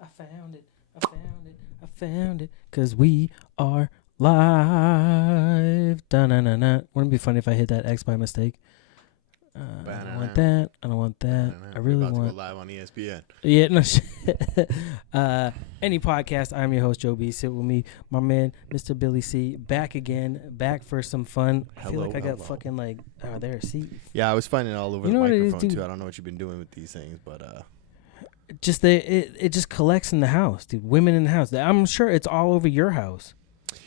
I found it. I found it. I found it. Cause we are live. Da-na-na-na. Wouldn't it be funny if I hit that X by mistake? I don't want that. I don't want that. I really We're about want. to go live on ESPN. Yeah, no shit. Any podcast. I'm your host, Joe B. Sit with me, my man, Mr. Billy C. Back again. Back for some fun. I feel like I got fucking like. Oh, there. See. Yeah, I was finding it all over You the know what it is, microphone dude? too. I don't know what you've been doing with these things, but Just it just collects in the house, dude. Women in the house. I'm sure it's all over your house.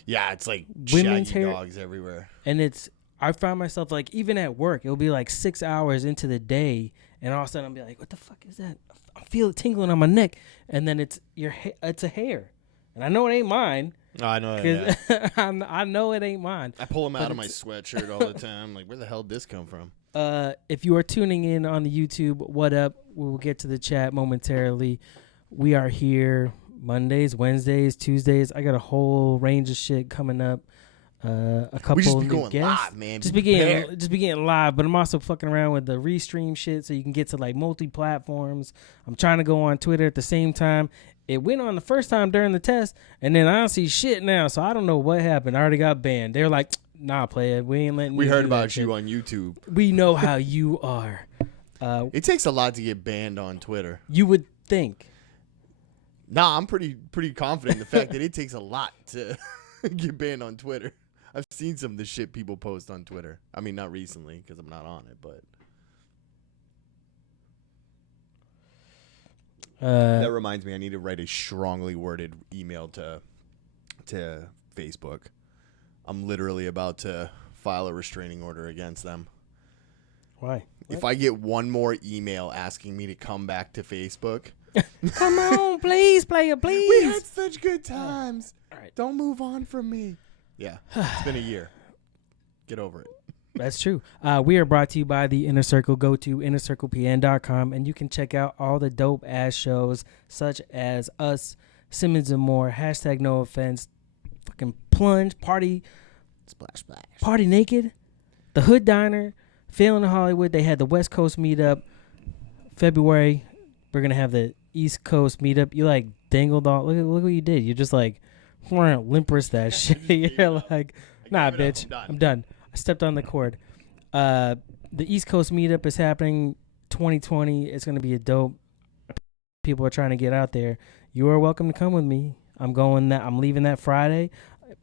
yeah, it's like Women's shaggy hair- dogs everywhere. And I found myself like even at work, it'll be like 6 hours into the day, and all of a sudden I'll be like, "What the fuck is that?" I feel it tingling on my neck, and then it's it's a hair, and I know it ain't mine. Oh, I know. Yeah. I know it ain't mine. I pull them But out of my sweatshirt all the time. Like, where the hell did this come from? If you are tuning in on the YouTube, what up? We will get to the chat momentarily. We are here Mondays, Wednesdays, Tuesdays. I got a whole range of shit coming up. A couple We just be new going guests. live, man. Just be getting live, but I'm also fucking around with the restream shit so you can get to like multi-platforms. I'm trying to go on Twitter at the same time. It went on the first time during the test, and then I don't see shit now, so I don't know what happened. I already got banned. They're like, nah, play it. We ain't letting you We heard do that about shit. you on YouTube. We know how you are. It takes a lot to get banned on Twitter. You would think. Nah, I'm pretty confident in the fact that it takes a lot to get banned on Twitter. I've seen some of the shit people post on Twitter. I mean, not recently because I'm not on it, but that reminds me, I need to write a strongly worded email to Facebook. I'm literally about to file a restraining order against them. Why? If I get one more email asking me to come back to Facebook, Come on, please, player, please. we had such good times. All right. Don't move on from me. Yeah, it's been a year. Get over it. That's true. We are brought to you by the Inner Circle. Go to innercirclepn.com and you can check out all the dope ass shows such as Us, Simmons and More, hashtag No Offense, fucking Plunge, Party, Splash, splash. Party Naked, The Hood Diner, Failing in Hollywood. They had the West Coast meetup. February, we're going to have the East Coast meetup. You like dangled all. Look what you did. You just like limp wrist that shit. You're like, nah, bitch. I'm done. I stepped on the cord. The East Coast meetup is happening 2020. It's going to be a dope. People are trying to get out there. You are welcome to come with me. I'm leaving that Friday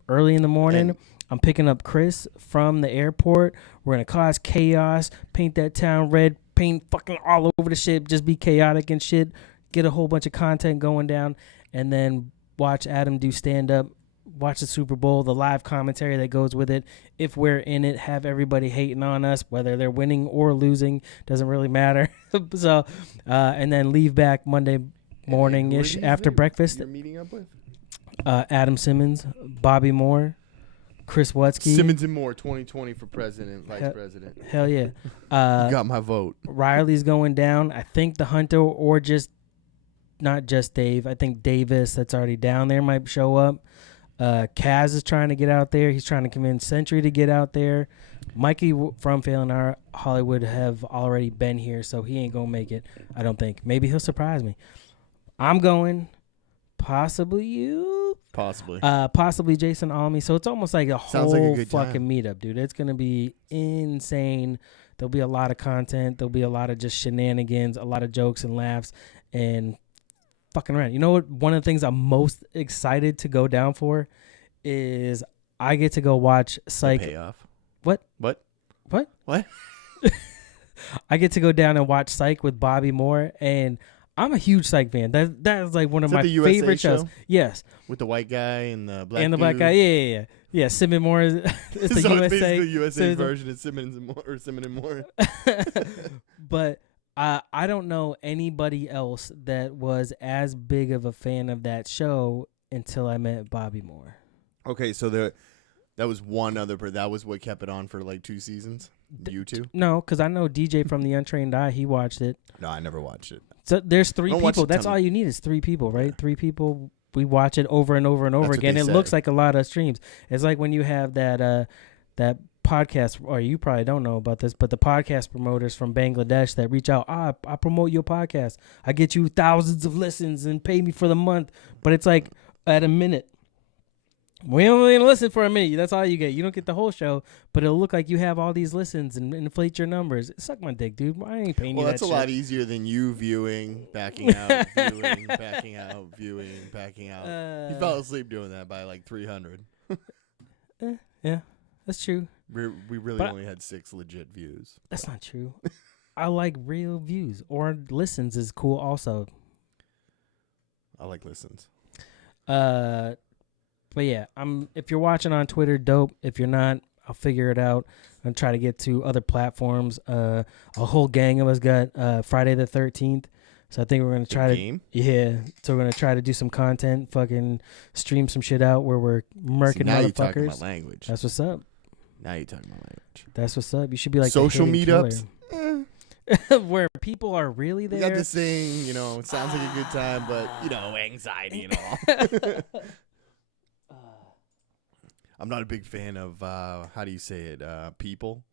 early in the morning. And I'm picking up Chris from the airport. We're going to cause chaos, paint that town red, paint fucking all over the shit, just be chaotic and shit, get a whole bunch of content going down, and then watch Adam do stand-up, watch the Super Bowl, the live commentary that goes with it. If we're in it, have everybody hating on us, whether they're winning or losing, doesn't really matter. So, and then leave back Monday morning-ish after breakfast. You're meeting up with? Adam Simmons, Bobby Moore, Chris Wutsky. Simmons and Moore, 2020 for president, vice president. Hell yeah. You got my vote. Riley's going down. I think the Hunter or not just Dave. I think Davis, that's already down there, might show up. Kaz is trying to get out there. He's trying to convince Century to get out there. Mikey from Failing Hollywood have already been here, so he ain't going to make it, I don't think. Maybe he'll surprise me. I'm going. Possibly you. Possibly. Possibly Jason Almy. So it's almost like a Sounds like a whole good fucking time. meetup, dude. It's going to be insane. There'll be a lot of content. There'll be a lot of just shenanigans, a lot of jokes and laughs, and fucking around. You know what? One of the things I'm most excited to go down for is I get to go watch Psych. Payoff. What? What? What? What? I get to go down and watch Psych with Bobby Moore, and I'm a huge Psych fan. That is like one of Is that my the USA favorite shows. show? Yes. With the white guy and the black Black guy. Yeah. Yeah, Simmons Moore is it's the so USA. It's basically the USA so version of Simmons and Moore, or Simmons and Moore. But I don't know anybody else that was as big of a fan of that show until I met Bobby Moore. Okay, so that was one other. That was what kept it on for like 2 seasons. You two? No, because I know DJ from the Untrained Eye. He watched it. No, I never watched it. So there's 3 Don't watch people. a That's ton all of- you need is 3 people, right? 3 people. We watch it over and over and over That's what again. they It say. looks like a lot of streams. It's like when you have that podcast, or you probably don't know about this, but the podcast promoters from Bangladesh that reach out, I promote your podcast. I get you thousands of listens and pay me for the month. But it's like at a minute. We only listen for a minute. That's all you get. You don't get the whole show, but it'll look like you have all these listens and inflate your numbers. Suck my dick, dude. I ain't paying you that Well, that's a shit. lot easier than you viewing, backing out, viewing, backing out, viewing, backing out. You fell asleep doing that by like 300. Yeah, that's true. We really only had 6 legit views. That's not true. I like real views or listens is cool also. I like listens. But yeah, if you're watching on Twitter, dope. If you're not, I'll figure it out. I'm gonna try to get to other platforms. A whole gang of us got Friday the 13th. So I think we're gonna try So we're gonna try to do some content, fucking stream some shit out where we're murking now motherfuckers. You're talking about language. That's what's up. Now you're talking about language. That's what's up. You should be like social meetups. Where people are really there. We got this thing, it sounds like a good time, but anxiety and all. I'm not a big fan of how do you say it? People.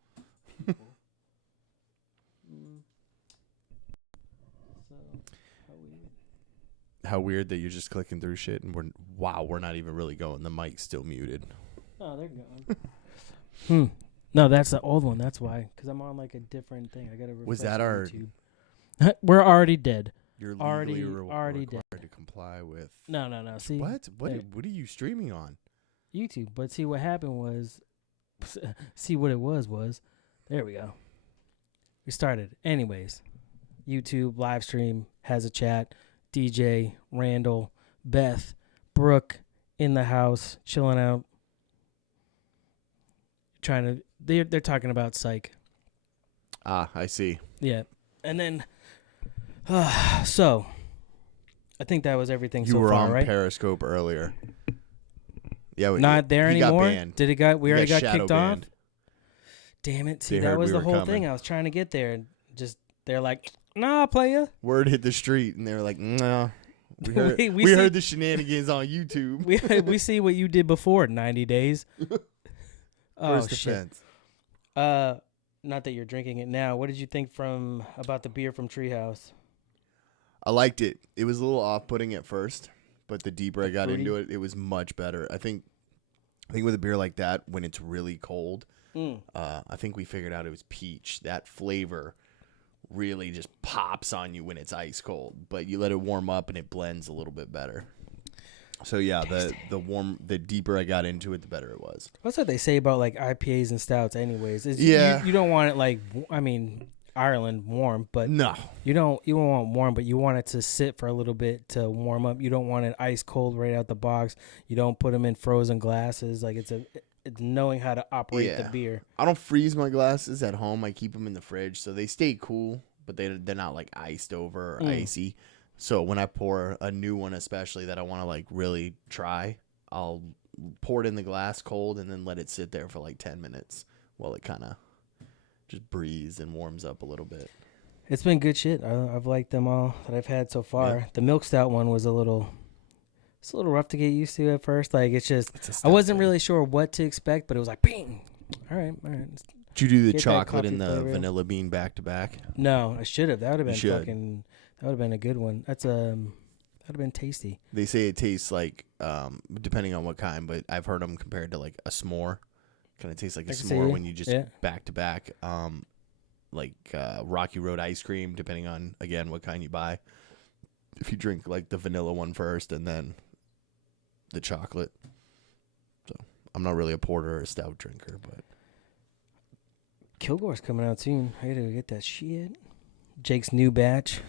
How weird that you're just clicking through shit and we're not even really going. The mic's still muted. Oh, they're going. No, that's the old one. That's why. Because I'm on like a different thing. I gotta refresh. Was that our? YouTube. We're already dead. You're already required dead. to comply with. No. See what? What are you streaming on? YouTube. But see what happened was. See what it was. There we go. We started. Anyways, YouTube live stream has a chat. DJ, Randall, Beth, Brooke in the house chilling out. They're talking about psych. Ah, I see. Yeah. And then so I think that was everything you so were far, on right? Periscope earlier. Yeah, not there anymore. Got banned. Did it got we already got kicked banned. off? Damn it. See, They that heard was we the were whole coming. thing. I was trying to get there and just they're like, "Nah, playa." Word hit the street and they were like, "Nah." We heard, we heard the shenanigans on YouTube. we see what you did before 90 days. First shit. defense. Not that you're drinking it now. What did you think about the beer from Treehouse? I liked it. It was a little off-putting at first, but the deeper I got fruity? into it, it was much better. I think with a beer like that, when it's really cold, I think we figured out it was peach. That flavor really just pops on you when it's ice cold, but you let it warm up and it blends a little bit better. So yeah, the deeper I got into it, the better it was. That's what they say about like IPAs and stouts anyways. Yeah. You don't want it like, Ireland warm, but No. you don't want warm, but you want it to sit for a little bit to warm up. You don't want it ice cold right out the box. You don't put them in frozen glasses. Like it's knowing how to operate the beer. I don't freeze my glasses at home. I keep them in the fridge, so they stay cool, but they're not like iced over or icy. So when I pour a new one, especially that I want to like really try, I'll pour it in the glass cold and then let it sit there for like 10 minutes while it kind of just breathes and warms up a little bit. It's been good shit. I've liked them all that I've had so far. Yeah. The milk stout one was a little rough to get used to at first. Like I wasn't really sure what to expect, but it was like, bing. All right. Did you do the Get that chocolate and coffee the flavor. vanilla bean back to back? No, I should have. That would have been should. fucking. That would have been a good one. That'd have been tasty. They say it tastes like, depending on what kind, but I've heard them compared to like a s'more. Kind of tastes like a s'more when you just back to back. Like Rocky Road ice cream, depending on again what kind you buy. If you drink like the vanilla one first and then the chocolate. So I'm not really a porter or a stout drinker, but Kilgore's coming out soon. I gotta get that shit. Jake's new batch.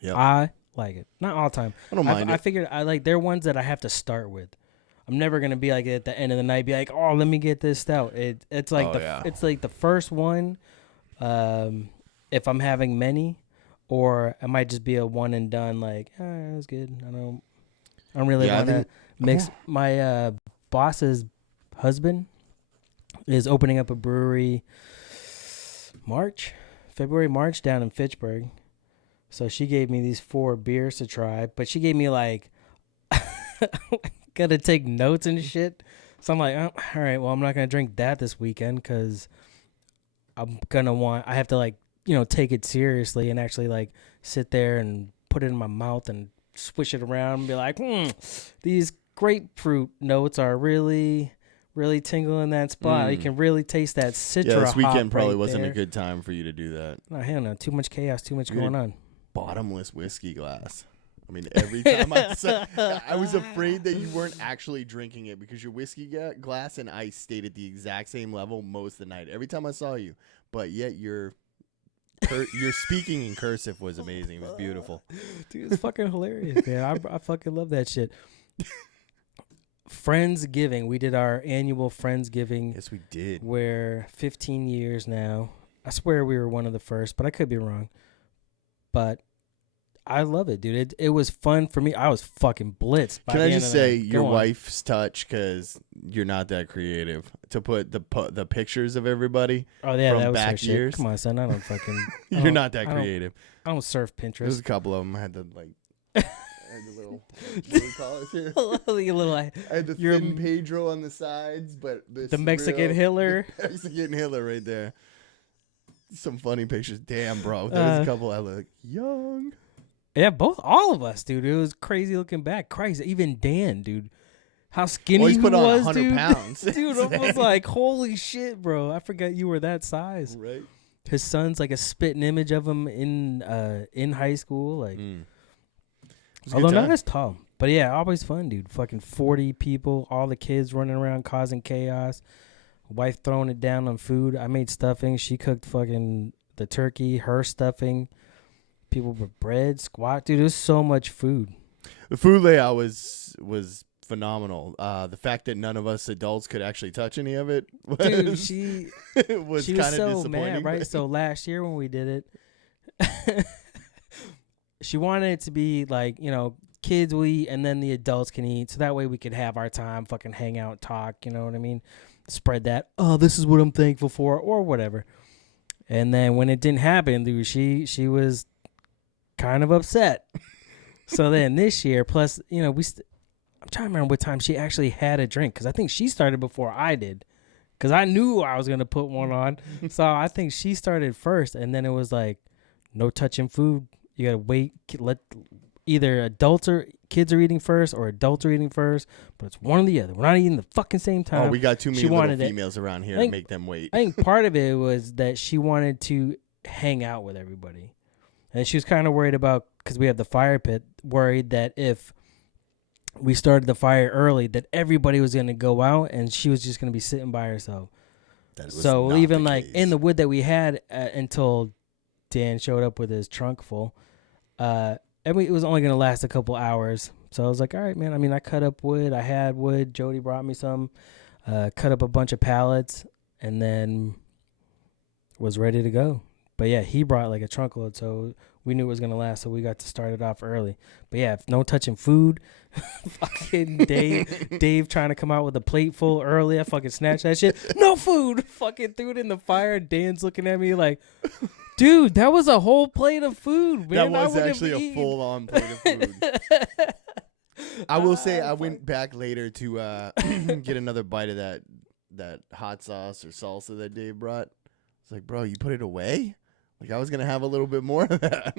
yeah, I like it. Not all the time. I don't mind I it. figured they're ones that I have to start with. I'm never gonna be like at the end of the night, be like, oh, let me get this stout. It's like it's like the first one. If I'm having many, or it might just be a one and done. Like, that's good. I don't really want to mix. My boss's husband is opening up a brewery. February, March down in Fitchburg. So she gave me these 4 beers to try, but she gave me like, gotta take notes and shit. So I'm like, oh, all right, well, I'm not gonna drink that this weekend because I have to like, take it seriously and actually like sit there and put it in my mouth and swish it around and be like, these grapefruit notes are really, really tingling that spot. You can really taste that citra. Yeah, this weekend probably right wasn't there. a good time for you to do that. No, hell no. Too much chaos, too much going on. Bottomless whiskey glass. I mean, every time I was afraid that you weren't actually drinking it because your whiskey glass and ice stayed at the exact same level most of the night. Every time I saw you, but yet your speaking in cursive was amazing. It was beautiful. Dude, it's fucking hilarious, man. I fucking love that shit. Friendsgiving. We did our annual Friendsgiving. Yes, we did. We're 15 years now. I swear we were one of the first, but I could be wrong. But I love it, dude. It was fun for me. I was fucking blitzed. Can I just say your wife's touch, because you're not that creative, to put the pictures of everybody from that was back her years. Shit. Come on, son. I don't fucking... You're not that creative. I don't surf Pinterest. There's a couple of them. I had the little... What do you call it here? I had the thin Pedro on the sides, but... The Mexican Hitler. The Mexican Hitler right there. Some funny pictures. Damn, bro. There was a couple I look young. Yeah, all of us, dude. It was crazy looking back. Christ, even Dan, dude. How skinny he put on was, 100 dude. pounds. Dude, I was like, holy shit, bro. I forgot you were that size. Right. His son's like a spitting image of him in high school. Like, although not as tall. But yeah, always fun, dude. Fucking 40 people, all the kids running around causing chaos. Wife throwing it down on food. I made stuffing. She cooked fucking the turkey, her stuffing. People with bread, squat. Dude, there's so much food. The food layout was phenomenal. The fact that none of us adults could actually touch any of it was, dude, she was so disappointing. mad, right? So last year when we did it, she wanted it to be like, kids will eat and then the adults can eat. So that way we could have our time, fucking hang out, talk, you know what I mean? Spread that, this is what I'm thankful for, or whatever. And then when it didn't happen, dude, she was kind of upset. So then this year, plus, I'm trying to remember what time she actually had a drink, because I think she started before I did, because I knew I was going to put one on. So I think she started first, and then it was like, no touching food. You got to wait, let either kids are eating first or adults are eating first, but it's one or the other. We're not eating the fucking same time. Oh, we got too many little females around here to make them wait. I think part of it was that she wanted to hang out with everybody. And she was kind of worried about, because we have the fire pit, worried that if we started the fire early, that everybody was going to go out and she was just going to be sitting by herself. So even like in the wood that we had until Dan showed up with his trunk full, it was only going to last a couple hours. So I was like, all right, man. I mean, I cut up wood. I had wood. Jody brought me some, cut up a bunch of pallets, and then was ready to go. But yeah, he brought like a trunk load, so we knew it was going to last, so we got to start it off early. But yeah, no touching food. Fucking Dave trying to come out with a plate full early. I fucking snatched that shit. No food. Fucking threw it in the fire. Dan's looking at me like, dude, that was a whole plate of food, man. That was actually a full-on plate of food. I will say I went back later to get another bite of that hot sauce or salsa that Dave brought. It's like, bro, you put it away? Like, I was going to have a little bit more of that.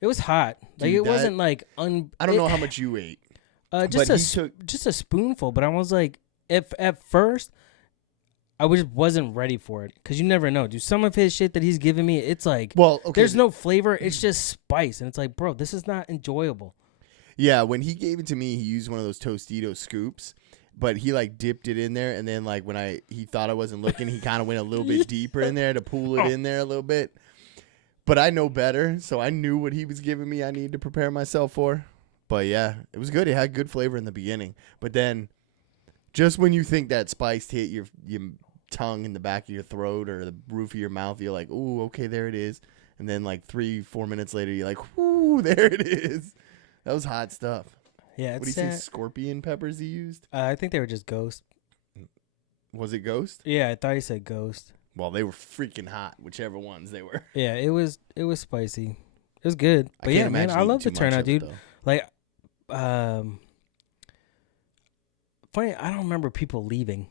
It was hot. Like, it wasn't like... I don't know how much you ate. Just a spoonful, but I was like, at first, I wasn't ready for it, because you never know, dude. Some of his shit that he's giving me, it's like, there's no flavor. It's just spice, and it's like, bro, this is not enjoyable. Yeah, when he gave it to me, he used one of those Tostito scoops, but he like dipped it in there, and then like when he thought I wasn't looking, he kind of went a little bit deeper in there to pull it in there a little bit. But I know better, so I knew what he was giving me I needed to prepare myself for. But yeah, it was good. It had good flavor in the beginning. But then just when you think that spice hit your tongue in the back of your throat or the roof of your mouth, you're like, ooh, okay, there it is. And then like 3-4 minutes later, you're like, ooh, there it is. That was hot stuff. Yeah, what do you say, scorpion peppers he used? I think they were just Ghost. Was it Ghost? Yeah, I thought he said Ghost. Well, they were freaking hot, whichever ones they were. Yeah, it was spicy. It was good. But yeah, man, I love the turnout, dude. Like, funny. I don't remember people leaving.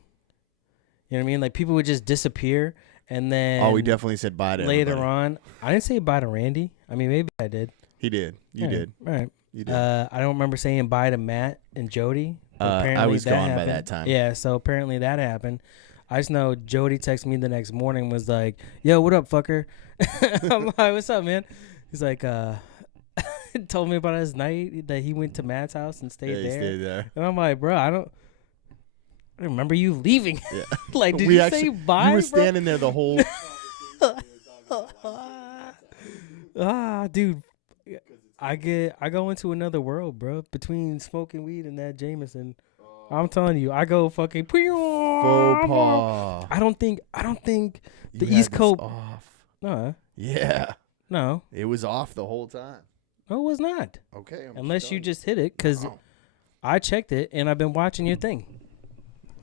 You know what I mean? Like people would just disappear, and then Oh, we definitely said bye to later everybody. on. I didn't say bye to Randy. I mean, maybe I did. He did. You did. All right. You did. I don't remember saying bye to Matt and Jody. I was gone by that time. Yeah, so apparently that happened. I just know Jody texted me the next morning, was like, "Yo, what up, fucker?" I'm like, "What's up, man?" He's like, told me about his night that he went to Matt's house and stayed there. He stayed there. And I'm like, bro, I don't remember you leaving. Yeah. Like, did you say bye? You were standing there the whole. Dude, I go into another world, bro. Between smoking weed and that Jameson, I'm telling you, I go fucking faux pas. I don't think the You East had this Coast off. No. Yeah. No. It was off the whole time. No, it was not. Okay. Unless you just hit it, because I checked it and I've been watching your thing.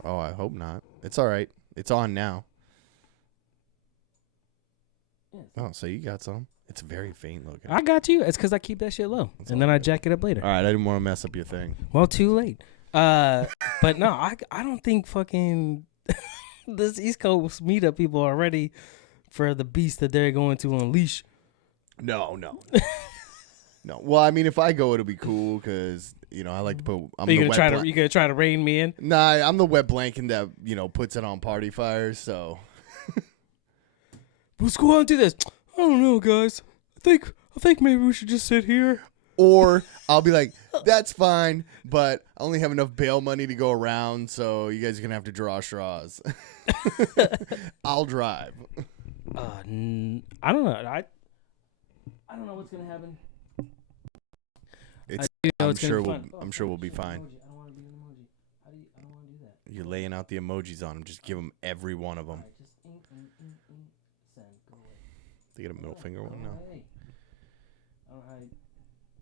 Oh, I hope not. It's all right. It's on now. Oh, so you got some. It's very faint looking. I got you. It's because I keep that shit low. And then I jack it up later. All right. I didn't want to mess up your thing. Well, too late. But no, I don't think fucking this East Coast meetup people are ready for the beast that they're going to unleash. No. No. Well, I mean, if I go, it'll be cool because, I like to put. You gonna try to rein me in? Nah, I'm the wet blanket that, puts it on party fires, so. Let's go out and do this. I don't know, guys. I think maybe we should just sit here. Or I'll be like, that's fine, but I only have enough bail money to go around, so you guys are going to have to draw straws. I'll drive. I don't know. I don't know what's going to happen. I'm sure we'll be fine. I don't want to be an emoji. I don't want to do that. You're laying out the emojis on them. Just give them every one of them. Right, just send. Go away. They get a middle finger one now. Hey. I don't know how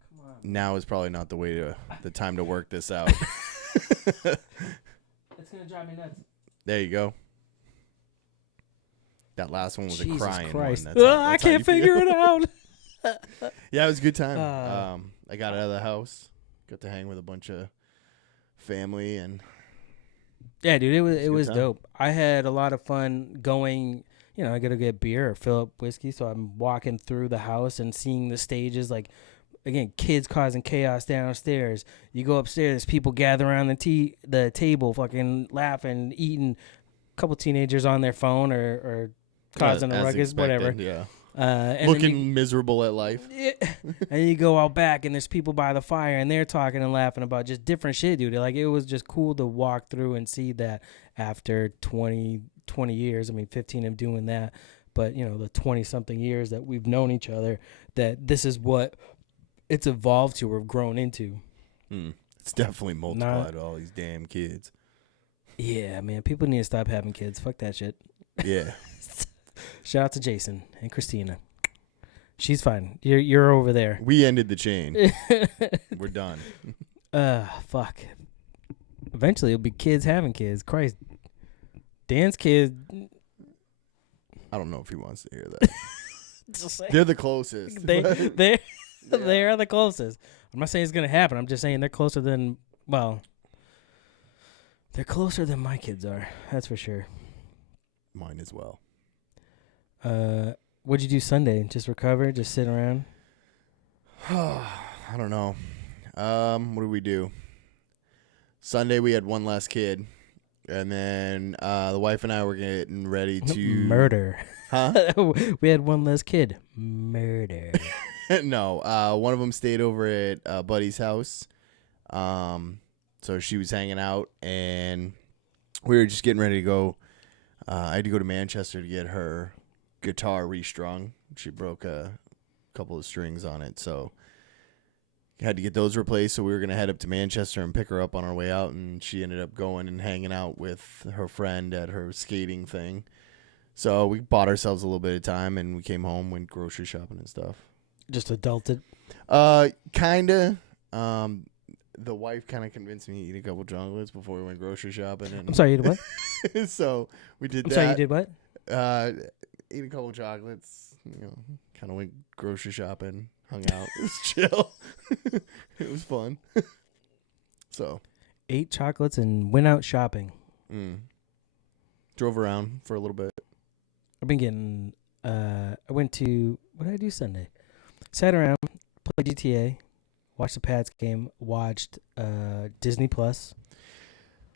come on. Now is probably not the time to work this out. It's gonna drive me nuts. There you go. That last one was Jesus a crying Christ. one. That's I can't figure it out. Yeah, it was a good time. I got out of the house, got to hang with a bunch of family, and yeah, dude, it was dope. I had a lot of fun going. I got to get beer or fill up whiskey, so I'm walking through the house and seeing the stages. Like, again, kids causing chaos downstairs. You go upstairs, there's people gather around the table, fucking laughing, eating. A couple teenagers on their phone or causing a ruckus, whatever. Yeah. And looking miserable at life. Yeah. And you go out back and there's people by the fire and they're talking and laughing about just different shit, dude. Like, it was just cool to walk through and see that after 20 years. I mean, 15 of doing that, but the 20-something years that we've known each other, that this is what it's evolved to or grown into. It's definitely multiplied all these damn kids. Yeah, man. People need to stop having kids. Fuck that shit. Yeah. Shout out to Jason and Christina. She's fine. You're over there. We ended the chain. We're done. Fuck. Eventually, it'll be kids having kids. Christ. Dan's kids. I don't know if he wants to hear that. They're the closest. They are the closest. I'm not saying it's gonna happen. I'm just saying they're closer than they're closer than my kids are. That's for sure. Mine as well. What'd you do Sunday? Just recover? Just sit around? I don't know. What did we do? Sunday we had one less kid, and then the wife and I were getting ready to murder. Huh? We had one less kid. Murder. No. One of them stayed over at a buddy's house. So she was hanging out, and we were just getting ready to go. I had to go to Manchester to get her guitar restrung. She broke a couple of strings on it, so had to get those replaced. So we were going to head up to Manchester and pick her up on our way out, and she ended up going and hanging out with her friend at her skating thing. So we bought ourselves a little bit of time, and we came home, went grocery shopping and stuff. Just adulted? Kinda. The wife kind of convinced me to eat a couple chocolates before we went grocery shopping. And I'm sorry, you did what? So we did that. I'm sorry, you did what? Ate a couple chocolates, kind of went grocery shopping, hung out. It was chill. It was fun. So ate chocolates, and went out shopping. Drove around for a little bit. I've been getting. I went to. What did I do Sunday? Sat around, played GTA, watched the Pats game, watched Disney Plus.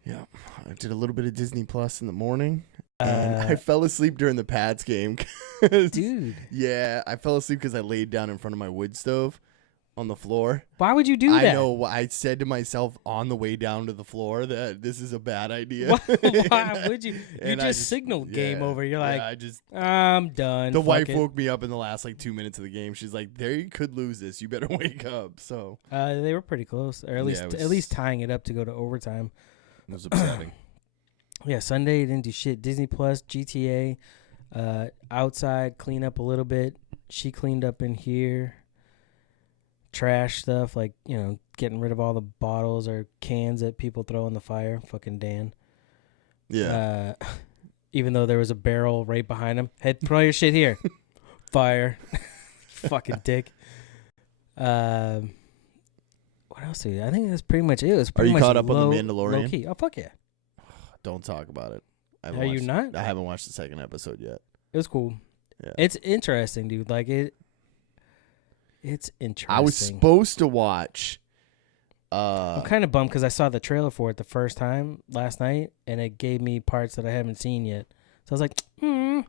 Yeah, I did a little bit of Disney Plus in the morning. And I fell asleep during the Pats game. Dude. Yeah, I fell asleep because I laid down in front of my wood stove on the floor. Why would you do that? I know. I said to myself on the way down to the floor that this is a bad idea. Why would you? You just signaled game over. You're like, I'm done. The wife woke me up in the last 2 minutes of the game. She's like, "They could lose this. You better wake up." So they were pretty close, or at least tying it up to go to overtime. It was upsetting. Yeah, Sunday didn't do shit. Disney Plus, GTA, outside, clean up a little bit. She cleaned up in here. Trash stuff, getting rid of all the bottles or cans that people throw in the fire. Fucking Dan. Yeah. Even though there was a barrel right behind him. Hey, put all your shit here. Fire. Fucking dick. What else do you? I think that's pretty much it. It was pretty Are you much caught up on The low Mandalorian? key. Oh, fuck yeah. Don't talk about it. Are you not? I haven't watched the second episode yet. It was cool. Yeah. It's interesting, dude. It's interesting. I was supposed to watch. I'm kind of bummed because I saw the trailer for it the first time last night, and it gave me parts that I haven't seen yet. So I was like,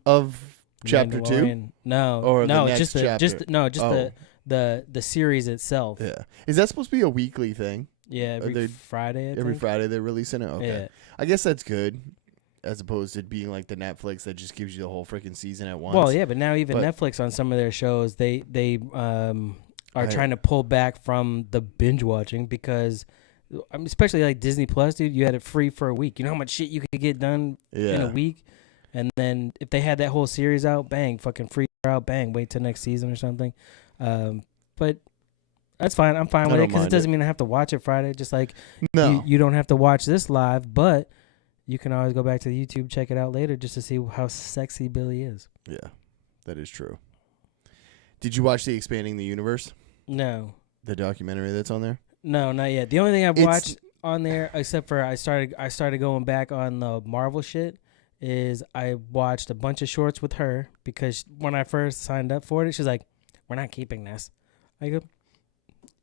of chapter 2? No, or no, the next chapter? The series itself. Yeah, is that supposed to be a weekly thing? Yeah, every Friday. Every Friday they're releasing it. Okay, yeah. I guess that's good, as opposed to being like the Netflix that just gives you the whole freaking season at once. Well, yeah, but now even Netflix on some of their shows, they are trying to pull back from the binge watching because, especially like Disney Plus, dude, you had it free for a week. You know how much shit you could get done in a week, and then if they had that whole series out, bang, fucking free out, bang, wait till next season or something. But that's fine. I'm fine with it because it doesn't mean I have to watch it Friday. Just like you don't have to watch this live, but you can always go back to the YouTube, check it out later just to see how sexy Billy is. Yeah, that is true. Did you watch the Expanding the Universe? No. The documentary that's on there? No, not yet. The only thing I've watched on there, except for I started going back on the Marvel shit, is I watched a bunch of shorts with her because when I first signed up for it, she's like, "We're not keeping this." I go,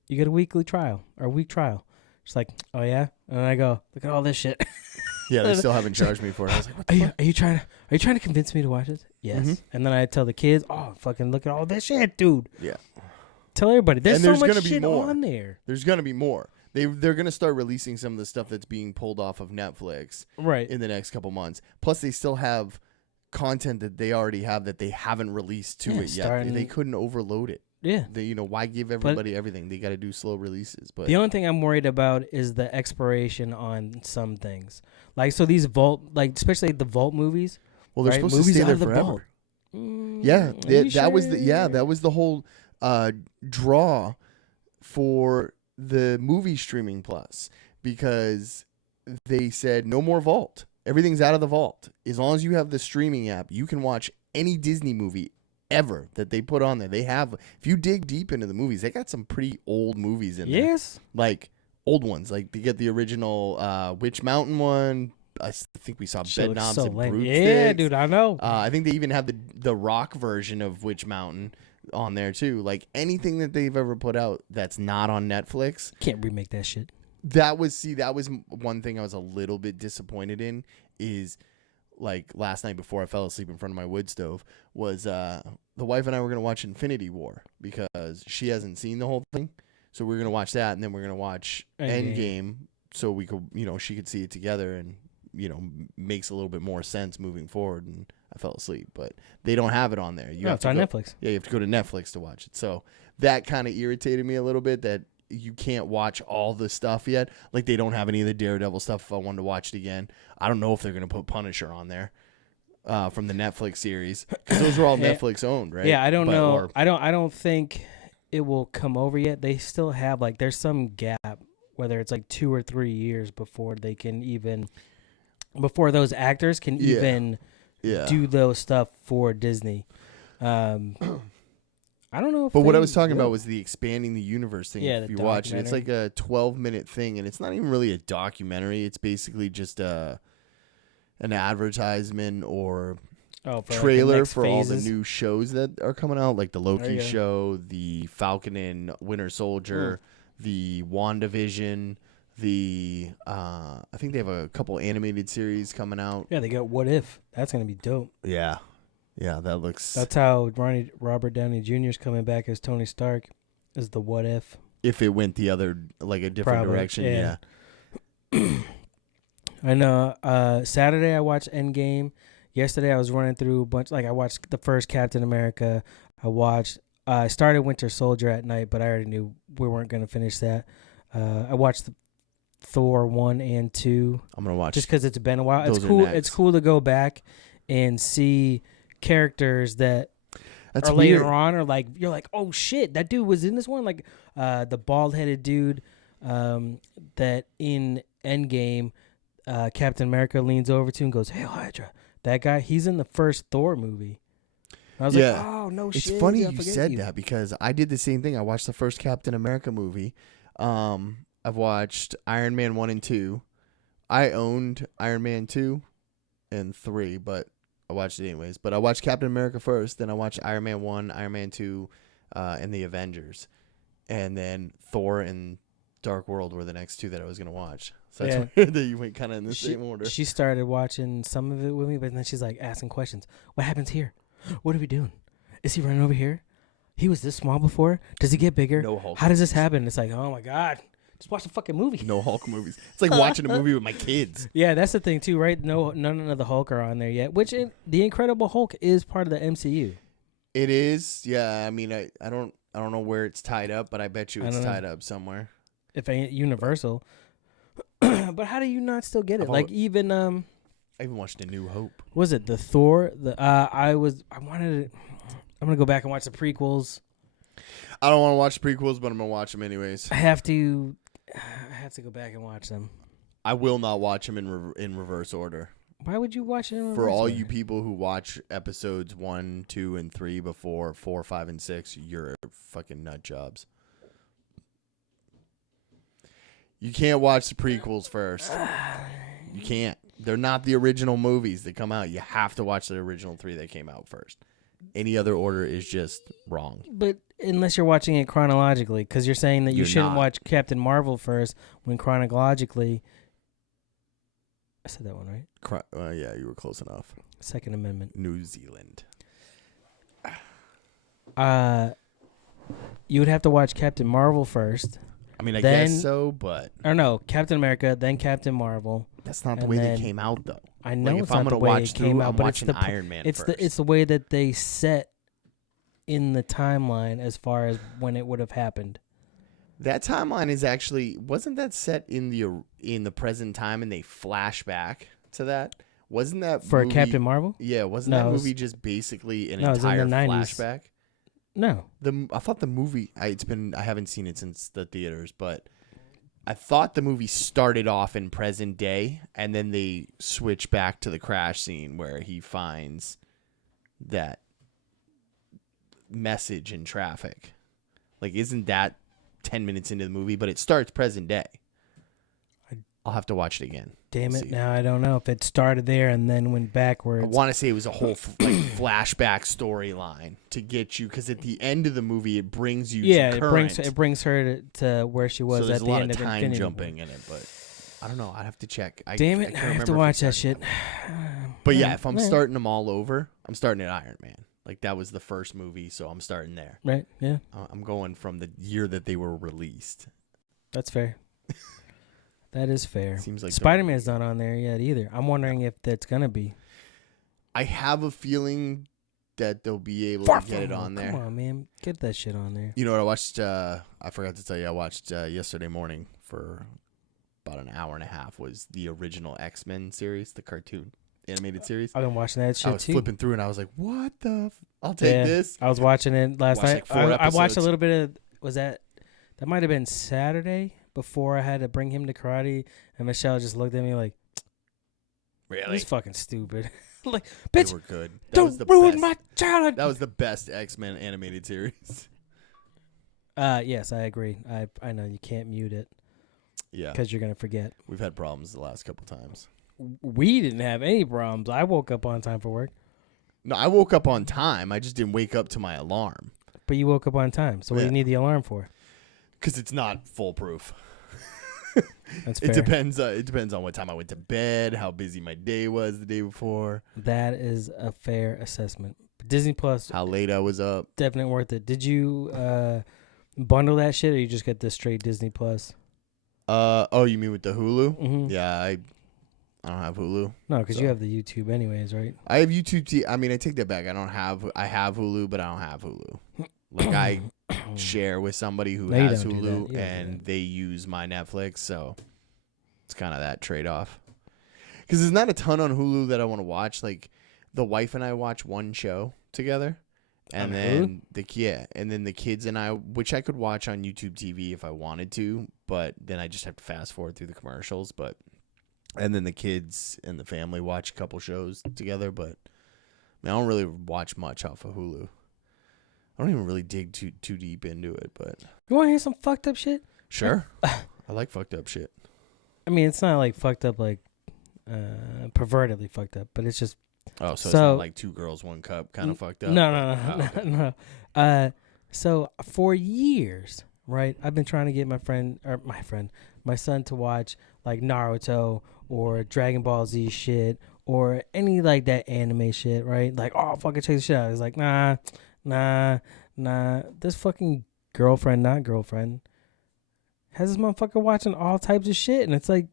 "You get a weekly trial or a week trial." She's like, "Oh yeah," and I go, "Look at all this shit." Yeah, they still haven't charged me for it. I was like, what the fuck? Are you trying to convince me to watch it? Yes. Mm-hmm. And then I tell the kids, "Oh, fucking look at all this shit, dude." Yeah. Tell everybody. There's so much shit on there. There's gonna be more. They're gonna start releasing some of the stuff that's being pulled off of Netflix in the next couple months. Plus, they still have content that they already have that they haven't released to it yet. They couldn't overload it. Yeah. Why give everybody everything? They got to do slow releases. But the only thing I'm worried about is the expiration on some things. Like, so these Vault, especially the Vault movies. Well, they're supposed to stay there forever. Yeah, that was the whole draw for the movie streaming plus, because they said no more Vault. Everything's out of the Vault. As long as you have the streaming app, you can watch any Disney movie ever that they put on there. They have, if you dig deep into the movies, they got some pretty old movies in there. Yes. Like old ones. Like they get the original Witch Mountain one. I think we saw Bed Knobs and Broomsticks. Yeah, dude, I know. I think they even have the rock version of Witch Mountain on there too. Like anything that they've ever put out that's not on Netflix. Can't remake that shit. That was one thing I was a little bit disappointed in, is like last night before I fell asleep in front of my wood stove was the wife and I were going to watch Infinity War because she hasn't seen the whole thing. So we're going to watch that, and then we're going to watch Endgame so we could, she could see it together, and makes a little bit more sense moving forward. And I fell asleep, but they don't have it on there. It's on Netflix. Yeah, you have to go to Netflix to watch it. So that kind of irritated me a little bit, that you can't watch all the stuff yet. Like they don't have any of the Daredevil stuff if I wanted to watch it again. I don't know if they're going to put Punisher on there from the Netflix series, because those were all Netflix owned, right? Yeah, I don't know. I don't think it will come over yet. They still have there's some gap, whether it's 2 or 3 years before they can even, before those actors can even do those stuff for Disney. I don't know if But what I was talking about was the expanding the universe thing. Yeah, if you watch it, it's like a 12-minute thing, and it's not even really a documentary. It's basically just an advertisement or trailer for all the new shows that are coming out, like the Loki show, the Falcon and Winter Soldier, the WandaVision, I think they have a couple animated series coming out. Yeah, they got What If. That's going to be dope. Yeah. Yeah, that looks... That's how Robert Downey Jr. is coming back as Tony Stark, is the What If. If it went the other, like a different direction, yeah. I know. Saturday I watched Endgame. Yesterday I was running through a bunch. Like I watched the first Captain America. I started Winter Soldier at night, but I already knew we weren't going to finish that. I watched Thor 1 and 2. I'm going to watch. Just because it's been a while. It's cool. It's cool to go back and see characters that are later on, or like you're like, oh shit, that dude was in this one. Like the bald-headed dude that in Endgame, Captain America leans over to and goes, "Hey, Hydra." That guy, he's in the first Thor movie. I was like, oh no shit. It's funny you said that because I did the same thing. I watched the first Captain America movie. I've watched Iron Man 1 and 2. I owned Iron Man 2 and 3, but I watched it anyways. But I watched Captain America first, then I watched Iron Man 1, Iron Man 2, and the Avengers. And then Thor and Dark World were the next two that I was going to watch. So that's weird that you went kind of in the same order. She started watching some of it with me, but then she's like asking questions. What happens here? What are we doing? Is he running over here? He was this small before? Does he get bigger? No Hulk. How does this happen? It's like, oh my God. Just watch the fucking movie. No Hulk movies. It's like watching a movie with my kids. Yeah, that's the thing too, right? None of the Hulk are on there yet. Which the Incredible Hulk is part of the MCU. It is, yeah. I mean, I don't know where it's tied up, but I bet you it's tied up somewhere. If ain't Universal. But how do you not still get it? Like even I even watched A New Hope. Was it the Thor? I'm gonna go back and watch the prequels. I don't want to watch the prequels, but I'm gonna watch them anyways. I have to go back and watch them. I will not watch them in reverse order. Why would you watch it in reverse For all order? you people who watch episodes 1, 2, and 3 before 4, 5, and 6, you're fucking nut jobs. You can't watch the prequels first. You can't. They're not the original movies that come out. You have to watch the original 3 that came out first. Any other order is just wrong. But unless you're watching it chronologically, because you're saying that you shouldn't watch Captain Marvel first when chronologically. I said that one right? Yeah, you were close enough. Second Amendment. New Zealand. You would have to watch Captain Marvel first. I mean, I guess so, but... Or no, Captain America, then Captain Marvel. That's not the way they came out, though. I know like, it's not the way it came out, but it's the Iron Man first. It's the way that they set in the timeline as far as when it would have happened. That timeline is actually... Wasn't that set in the present time and they flash back to that? Wasn't that For movie, Captain Marvel? Yeah, wasn't that movie just basically an entire flashback? No. I thought the movie... I haven't seen it since the theaters, but... I thought the movie started off in present day, and then they switch back to the crash scene where he finds that message in traffic. Like, isn't that 10 minutes into the movie? But it starts present day. I'll have to watch it again. Damn it, now I don't know if it started there and then went backwards. I want to say it was a whole flashback storyline to get you, because at the end of the movie it brings you to current. it brings her to where she was at the end of Infinity War. There's a lot of time jumping in it, but I don't know. I'd have to check. Damn it, I have to watch that shit. But yeah, if I'm starting them all over, I'm starting at Iron Man. Like, that was the first movie, so I'm starting there. Right, yeah. I'm going from the year that they were released. That's fair. That is fair. Seems like Spider-Man's not on there yet either. I'm wondering if that's going to be. I have a feeling that they'll be able to get it on there. Come on, man. Get that shit on there. You know what I watched? I forgot to tell you. I watched yesterday morning for about an hour and a half. Was the original X-Men series, the cartoon animated series. I've been watching that shit too. I was flipping through and I was like, what the... I'll take this. I was watching it last night. Like I watched a little bit of... Was that might have been Saturday before I had to bring him to karate, and Michelle just looked at me like, really? He's fucking stupid. Like, They bitch, were good. don't ruin my childhood. That was the best X-Men animated series. Yes, I agree. I know you can't mute it. Yeah. Because you're going to forget. We've had problems the last couple times. We didn't have any problems. I woke up on time for work. No, I woke up on time. I just didn't wake up to my alarm. But you woke up on time. So what do you need the alarm for? Because it's not foolproof. That's fair. It depends on what time I went to bed, how busy my day was the day before. That is a fair assessment. Disney Plus. How late I was up. Definitely worth it. Did you bundle that shit, or you just get the straight Disney Plus? Oh, you mean with the Hulu? Mm-hmm. Yeah, I don't have Hulu. No, because you have the YouTube anyways, right? I have YouTube. I mean, I take that back. I have Hulu, but I don't have Hulu. Like I share with somebody who has Hulu, and they use my Netflix, so it's kind of that trade-off. Because there's not a ton on Hulu that I want to watch. Like the wife and I watch one show together, and then the kids and I, which I could watch on YouTube TV if I wanted to, but then I just have to fast forward through the commercials. And then the kids and the family watch a couple shows together, but I don't really watch much off of Hulu. I don't even really dig too deep into it, but you want to hear some fucked up shit? Sure. I like fucked up shit. I mean, it's not like fucked up, like pervertedly fucked up, but it's just. Oh, so it's not like 2 girls, 1 cup kind of fucked up? No. So for years, right, I've been trying to get my son to watch like Naruto or Dragon Ball Z shit or any like that anime shit, right? Like, oh, fucking check the shit out. He's like, nah. This fucking girlfriend has this motherfucker watching all types of shit, and it's like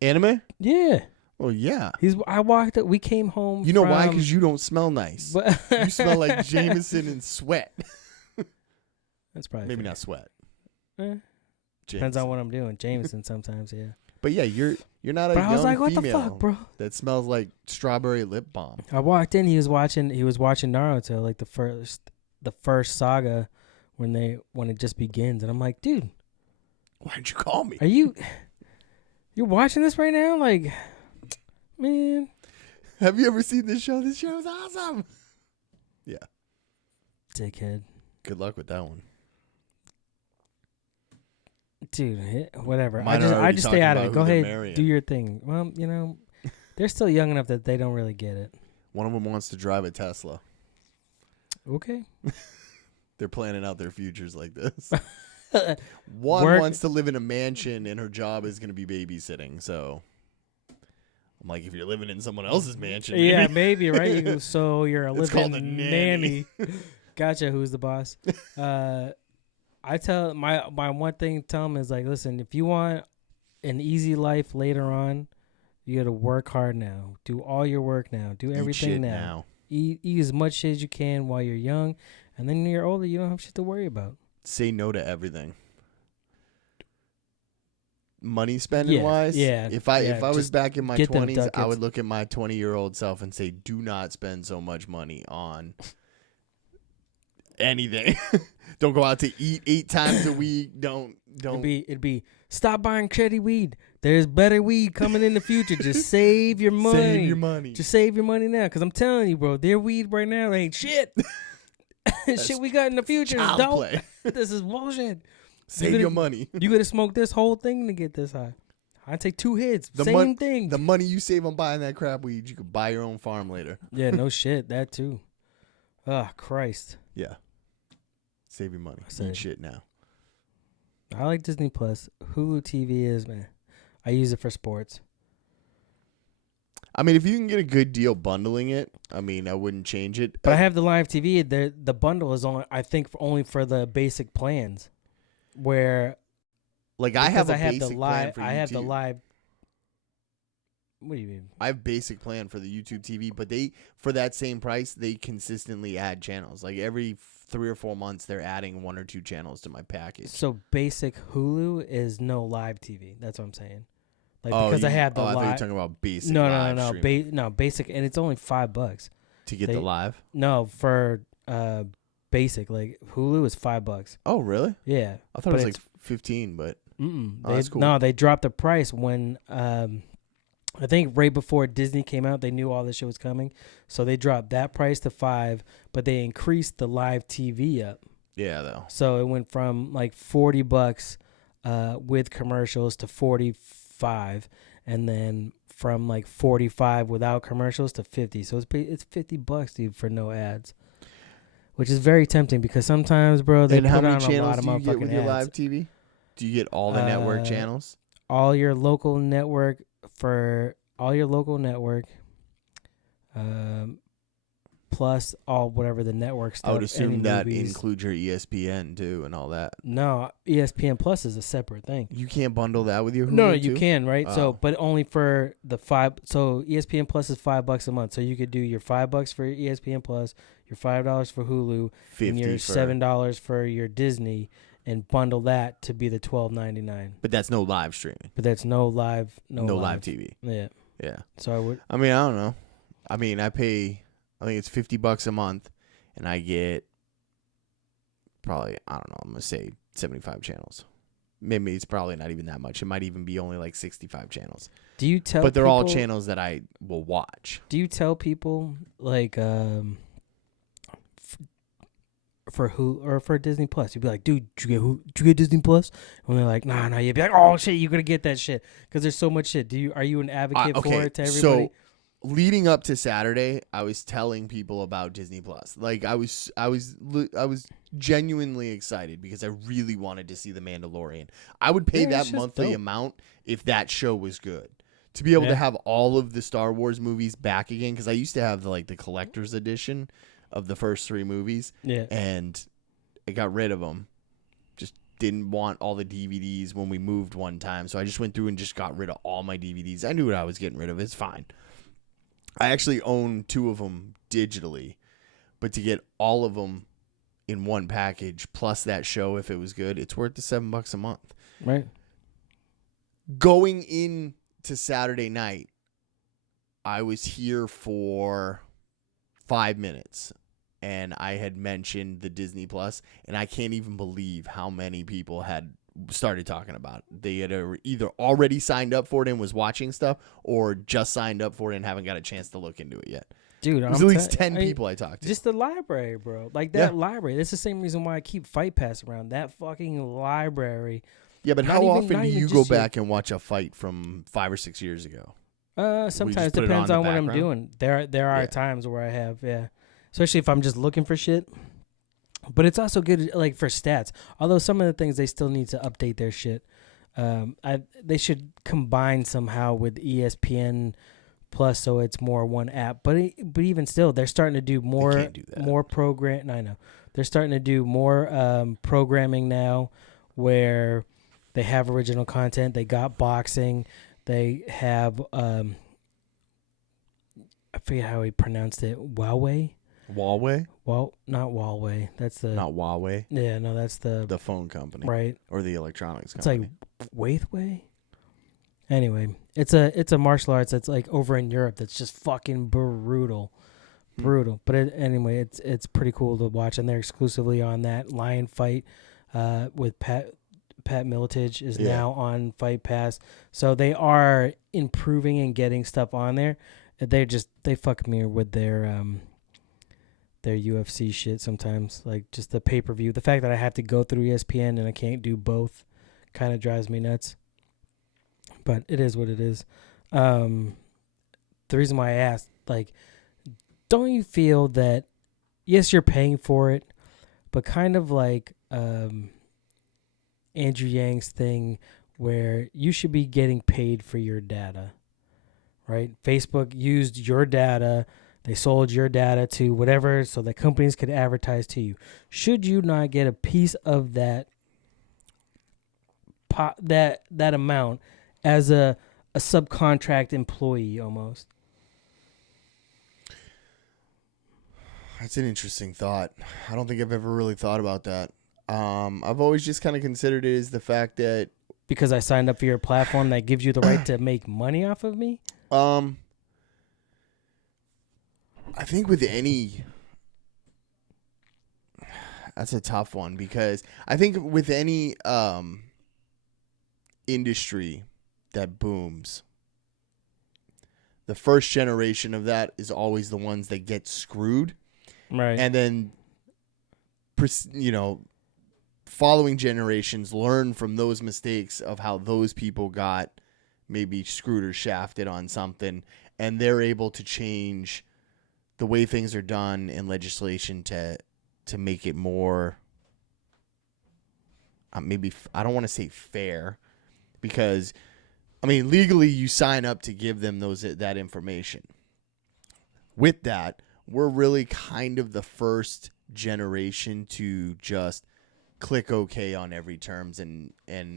anime. Yeah. Well, yeah. We came home. You know why? Because you don't smell nice. You smell like Jameson and sweat. That's probably maybe not sweat. Depends on what I'm doing. Jameson sometimes, yeah. But yeah, you're not a young I was like, what female the fuck, bro? That smells like strawberry lip balm. I walked in. He was watching Naruto, like the first saga when it just begins, and I'm like, dude, why didn't you call me? You're watching this right now? Like, man. Have you ever seen this show? This show is awesome. Yeah. Dickhead. Good luck with that one. Dude, whatever. I just stay out of it. Go ahead, do your thing. Well, they're still young enough that they don't really get it. One of them wants to drive a Tesla. Okay. They're planning out their futures like this. One wants to live in a mansion, and her job is going to be babysitting. So I'm like, if you're living in someone else's mansion, yeah, maybe right. So you're a living nanny. Gotcha. Who's the boss? I tell my one thing. Tell them is like, listen, if you want an easy life later on, you got to work hard now. Do all your work now. Do everything now. Eat as much shit as you can while you're young, and then when you're older, you don't have shit to worry about. Say no to everything. Money spending wise, yeah. If I was back in my 20s, I would look at my 20-year-old self and say, do not spend so much money on anything. Don't go out to eat 8 times a week. Don't. It'd be stop buying shitty weed. There's better weed coming in the future. Just save your money. Save your money. Just save your money now, because I'm telling you, bro, their weed right now ain't shit. Shit we got in the future is dope. This is bullshit. Save your money. You gotta smoke this whole thing to get this high. I take 2 hits. Same thing. The money you save on buying that crap weed, you could buy your own farm later. Yeah, no shit. That too. Oh, Christ. Yeah. Save your money. Eat shit now. I like Disney Plus. Hulu TV is, man. I use it for sports. I mean, if you can get a good deal bundling it, I mean, I wouldn't change it. But I have the live TV. The bundle is only, I think, only for the basic plans. Where, like, I have a basic plan for YouTube. I have the live. What do you mean? I have basic plan for the YouTube TV, but for that same price, they consistently add channels. Like every 3 or 4 months, they're adding 1 or 2 channels to my package. So basic Hulu is no live TV. That's what I'm saying. Like, because I have the live. I thought you were talking about basic. No, basic, and it's only $5 to get the live. No, for basic, like Hulu is $5. Oh, really? Yeah, I thought it was like 15, but that's cool. No, they dropped the price when I think right before Disney came out, they knew all this shit was coming, so they dropped that price to $5, but they increased the live TV up. Yeah, though. So it went from like $40 with commercials to 45, and then from like 45 without commercials to 50. So it's $50, dude, for no ads, which is very tempting because sometimes, bro, they and put how many on a channels lot of do you get motherfucking with your ads. live TV? Do you get all the network channels? All your local network plus all whatever the network stuff. I would assume that movies. includes your ESPN too and all that. No, ESPN Plus is a separate thing. You can't bundle that with your Hulu No, you too? can, right? So, but only for the $5. So ESPN Plus is $5 a month. So you could do your $5 for ESPN Plus, your $5 for Hulu, and your $7 for your Disney, and bundle that to be the $12.99. But that's no live streaming. But that's no live TV. Yeah. Yeah. So I would. I mean, I don't know. I mean, I pay. I think it's $50 a month, and I get probably, I don't know, I'm going to say 75 channels. Maybe it's probably not even that much. It might even be only like 65 channels. Do you tell But they're all channels that I will watch. Do you tell people, like, for Hulu or for Disney Plus, you'd be like, dude, did you get Disney Plus? And they're like, nah, you'd be like, oh, shit, you're going to get that shit because there's so much shit. Are you an advocate for it to everybody? So, leading up to Saturday, I was telling people about Disney Plus. Like I was genuinely excited because I really wanted to see The Mandalorian. I would pay that monthly amount if that show was good. To be able to have all of the Star Wars movies back again, because I used to have the collector's edition of the first 3 movies. Yeah. And I got rid of them. Just didn't want all the DVDs when we moved one time, so I just went through and just got rid of all my DVDs. I knew what I was getting rid of. It's fine. I actually own 2 of them digitally, but to get all of them in one package plus that show, if it was good, it's worth the $7 a month. Right. Going into Saturday night, I was here for 5 minutes, and I had mentioned the Disney Plus, and I can't even believe how many people had started talking about it. They had either already signed up for it and was watching stuff, or just signed up for it and haven't got a chance to look into it yet. Dude, there's at least 10 people I talked to. Just the library, bro. Like that library. That's the same reason why I keep Fight Pass around. That fucking library. Yeah, but how often do you go back and watch a fight from 5 or 6 years ago? Sometimes depends on what I'm doing. There are times where I have, especially if I'm just looking for shit. But it's also good, like, for stats. Although some of the things they still need to update their shit. They should combine somehow with ESPN Plus, so it's more one app. But even still, they're starting to do more. They can't do that. More program. I know they're starting to do more programming now, where they have original content. They got boxing. They have I forget how he pronounced it. Huawei? Well, not Huawei. That's the not Huawei. Yeah, no, that's the phone company, right? Or the electronics company. It's like Waithway. Anyway, it's a martial arts that's like over in Europe. That's just fucking brutal. But anyway, it's pretty cool to watch, and they're exclusively on that Lion Fight with Pat Miletich is now on Fight Pass. So they are improving and getting stuff on there. They fuck me with their UFC shit sometimes, like just the pay-per-view. The fact that I have to go through ESPN and I can't do both kind of drives me nuts. But it is what it is. The reason why I asked, like, don't you feel that, yes, you're paying for it, but kind of like Andrew Yang's thing where you should be getting paid for your data, right? Facebook used your data. They sold your data to whatever so that companies could advertise to you. Should you not get a piece of that amount as a subcontract employee almost? That's an interesting thought. I don't think I've ever really thought about that. I've always just kind of considered it as the fact that because I signed up for your platform that gives you the right to make money off of me? I think with any, that's a tough one because I think with any industry that booms, the first generation of that is always the ones that get screwed. Right. And then, following generations learn from those mistakes of how those people got maybe screwed or shafted on something, and they're able to change the way things are done in legislation to make it more maybe I don't want to say fair, because legally you sign up to give them that information. With that, we're really kind of the first generation to just click OK on every terms and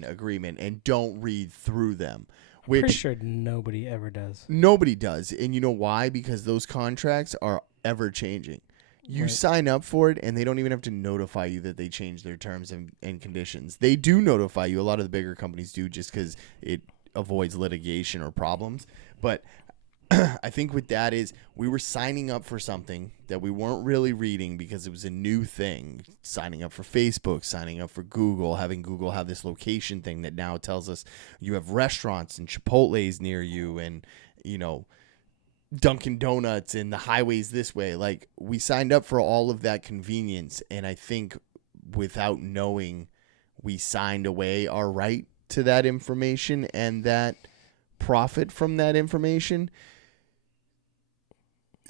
agreement and don't read through them. Which pretty sure nobody ever does. Nobody does. And you know why? Because those contracts are ever changing. You sign up for it, and they don't even have to notify you that they changed their terms and conditions. They do notify you. A lot of the bigger companies do, just because it avoids litigation or problems. But I think with that is we were signing up for something that we weren't really reading because it was a new thing. Signing up for Facebook, signing up for Google, having Google have this location thing that now tells us you have restaurants and Chipotle's near you, and Dunkin' Donuts and the highways this way. Like, we signed up for all of that convenience, and I think without knowing, we signed away our right to that information and that profit from that information.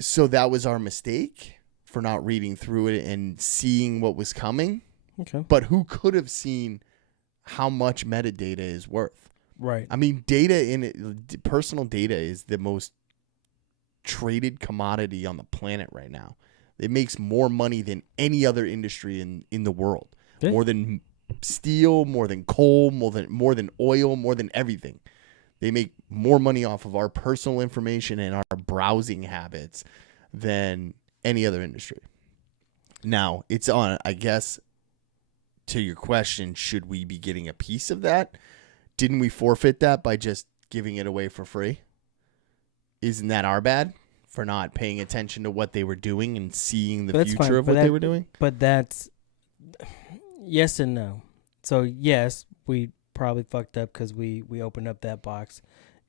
So that was our mistake for not reading through it and seeing what was coming. Okay. But who could have seen how much metadata is worth? Right. Personal data is the most traded commodity on the planet right now. It makes more money than any other industry in the world. Yeah. More than steel, more than coal, more than oil, more than everything. They make more money off of our personal information and our browsing habits than any other industry. Now, it's on, I guess, to your question, should we be getting a piece of that? Didn't we forfeit that by just giving it away for free? Isn't that our bad for not paying attention to what they were doing and seeing the future of what they were doing? But that's yes and no. So, yes, we probably fucked up because we opened up that box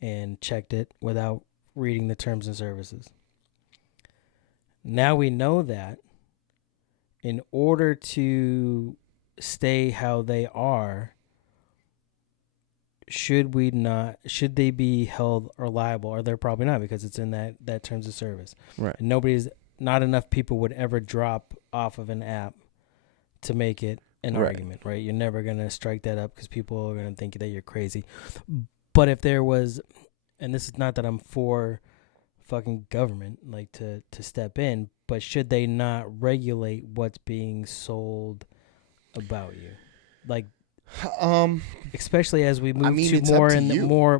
and checked it without reading the terms and services. Now we know that in order to stay how they are, should they be held or liable? Or they're probably not, because it's in that terms of service. Right. And not enough people would ever drop off of an app to make it an argument, right? You're never going to strike that up because people are going to think that you're crazy. But if there was, and this is not that I'm for fucking government, like to step in, but should they not regulate what's being sold about you? Like, especially as we move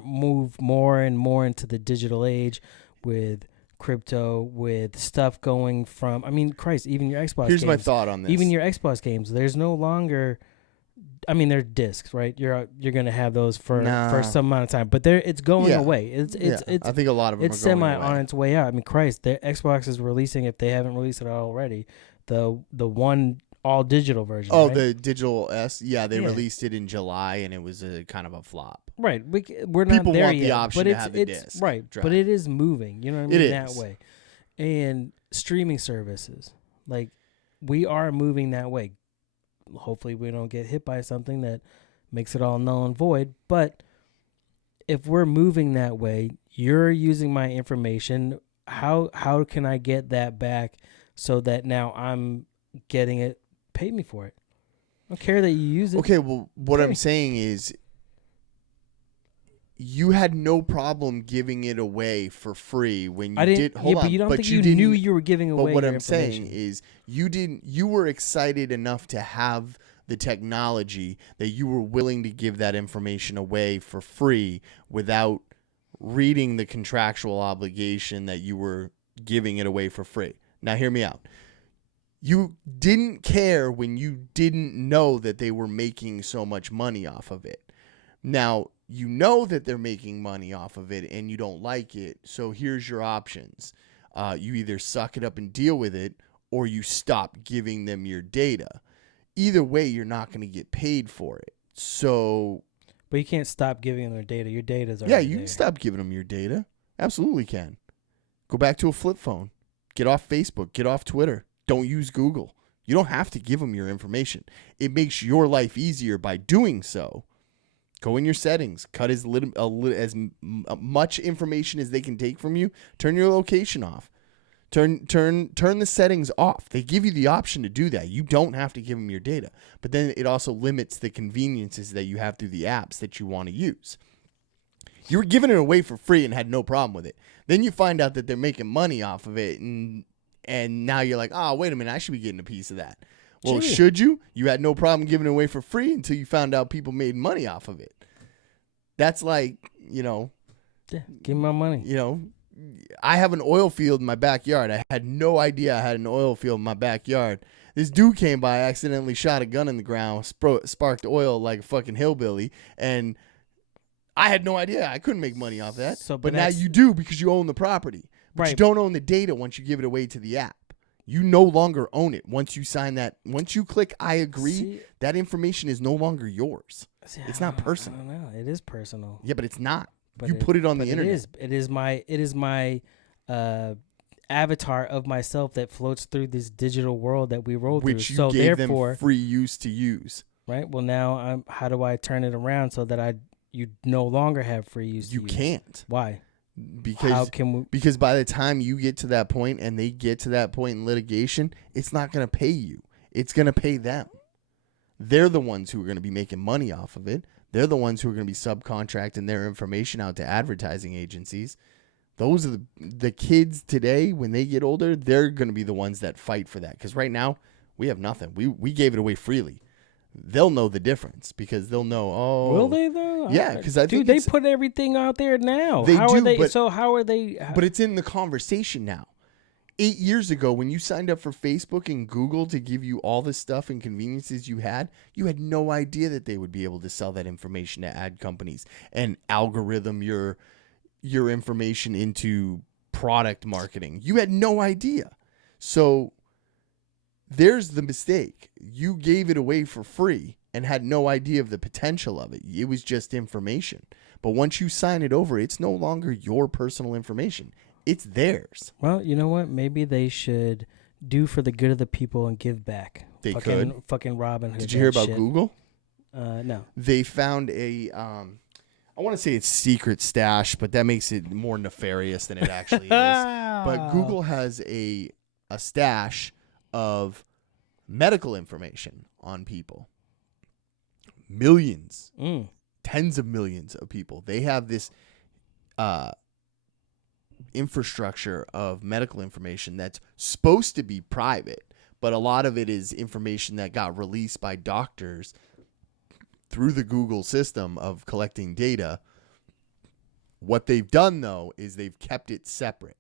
move more and more into the digital age with crypto, with stuff going from, Christ, even your Xbox Here's games. my thought on this. Even your Xbox games, there's no longer, they're discs, right? You're going to have those for some amount of time, but it's going away. It's I think a lot of them it's are going semi away. on its way out. Christ, the Xbox is releasing, if they haven't released it already, the one all digital version. Oh, right? the digital S. Yeah, they released it in July, and it was a kind of a flop. Right, we're not People there want yet, the option but to it's have the disc right, drive. but it is moving. You know what I mean? It that is. way, and streaming services, like, we are moving that way. Hopefully, we don't get hit by something that makes it all null and void. But if we're moving that way, you're using my information. How can I get that back so that now I'm getting it? Pay me for it. I don't care that you use it. Okay, well, what I'm saying is you had no problem giving it away for free when you did. Hold on, but you don't think you didn't, knew you were giving away. But what your I'm saying is you didn't. You were excited enough to have the technology that you were willing to give that information away for free without reading the contractual obligation that you were giving it away for free. Now, hear me out. You didn't care when you didn't know that they were making so much money off of it. Now, you know that they're making money off of it and you don't like it. So here's your options. You either suck it up and deal with it, or you stop giving them your data. Either way, you're not going to get paid for it. So, but you can't stop giving them their data. Your data's already yeah, you there. can stop giving them your data. Absolutely can. Go back to a flip phone. Get off Facebook. Get off Twitter. Don't use Google. You don't have to give them your information. It makes your life easier by doing so. Go in your settings. Cut as much information as they can take from you. Turn your location off. Turn the settings off. They give you the option to do that. You don't have to give them your data. But then it also limits the conveniences that you have through the apps that you want to use. You were giving it away for free and had no problem with it. Then you find out that they're making money off of it, and now you're like, oh, wait a minute, I should be getting a piece of that. Well, should you? You had no problem giving it away for free until you found out people made money off of it. That's like, yeah, give me my money. I have an oil field in my backyard. I had no idea I had an oil field in my backyard. This dude came by, accidentally shot a gun in the ground, sparked oil like a fucking hillbilly, and I had no idea. I couldn't make money off that. But now you do because you own the property. But right. You don't own the data once you give it away to the app. You no longer own it once you sign that. Once you click I agree, that information is no longer yours. It's not personal. I don't know. It is personal. Yeah, but it's not. You put it on the internet. It is my avatar of myself that floats through this digital world that we roll through. Which you gave them free use to use. Right. Well, now how do I turn it around so that you no longer have free use? You can't. Why? Because by the time you get to that point and they get to that point in litigation, it's not going to pay you. It's going to pay them. They're the ones who are going to be making money off of it. They're the ones who are going to be subcontracting their information out to advertising agencies. Those are the kids today. When they get older, they're going to be the ones that fight for that. Because right now, we have nothing. We gave it away freely. They'll know the difference because they'll know. Oh, will they though? Yeah, because dude, they put everything out there now. How are they? But it's in the conversation now. 8 years ago, when you signed up for Facebook and Google to give you all the stuff and conveniences you had no idea that they would be able to sell that information to ad companies and algorithm your information into product marketing. You had no idea. So there's the mistake. You gave it away for free and had no idea of the potential of it. It was just information. But once you sign it over, it's no longer your personal information. It's theirs. Well, you know what? Maybe they should do for the good of the people and give back. They could. Fucking Robin Hood. Did you hear about Google? No. They found I want to say it's secret stash, but that makes it more nefarious than it actually is. But Google has a stash of medical information on people. Millions. Tens of millions of people. They have this infrastructure of medical information that's supposed to be private, but a lot of it is information that got released by doctors through the Google system of collecting data. What they've done, though, is they've kept it separate.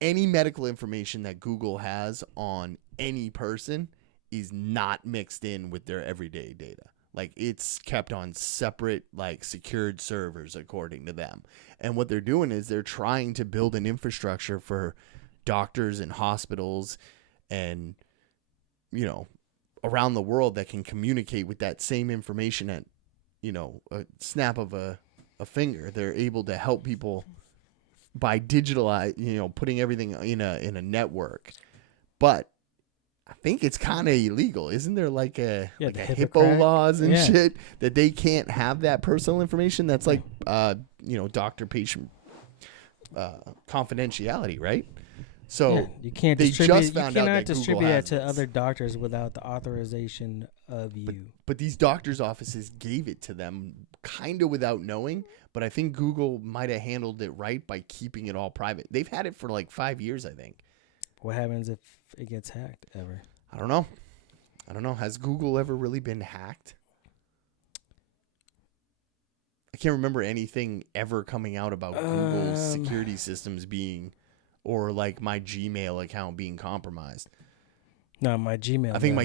Any medical information that Google has on any person is not mixed in with their everyday data. Like, it's kept on separate, like, secured servers, according to them. And what they're doing is they're trying to build an infrastructure for doctors and hospitals and, around the world that can communicate with that same information at, a snap of a finger. They're able to help people by digitalize, putting everything in a network. But I think it's kind of illegal. Isn't there like a HIPAA laws and shit that they can't have that personal information? That's like, doctor-patient confidentiality, right? So you can't distribute. You cannot distribute that to other doctors without the authorization of you. But these doctors' offices gave it to them kind of without knowing. But I think Google might have handled it right by keeping it all private. They've had it for like 5 years, I think. What happens if it gets hacked ever? I don't know. Has Google ever really been hacked? I can't remember anything ever coming out about Google's security systems being, or like my Gmail account being compromised. No, my Gmail. I think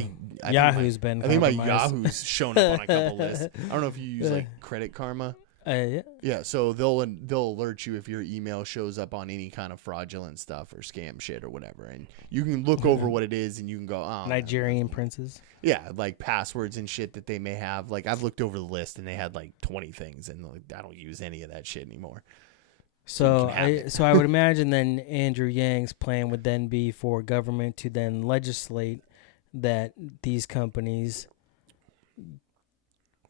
Yahoo's been compromised. I think my Yahoo's shown up on a couple lists. I don't know if you use like Credit Karma. Yeah, so they'll alert you if your email shows up on any kind of fraudulent stuff or scam shit or whatever, and you can look over what it is and you can go, oh, Nigerian princes. Yeah, like passwords and shit that they may have. Like I've looked over the list and they had like 20 things, and like, I don't use any of that shit anymore. So I would imagine then Andrew Yang's plan would then be for government to then legislate that these companies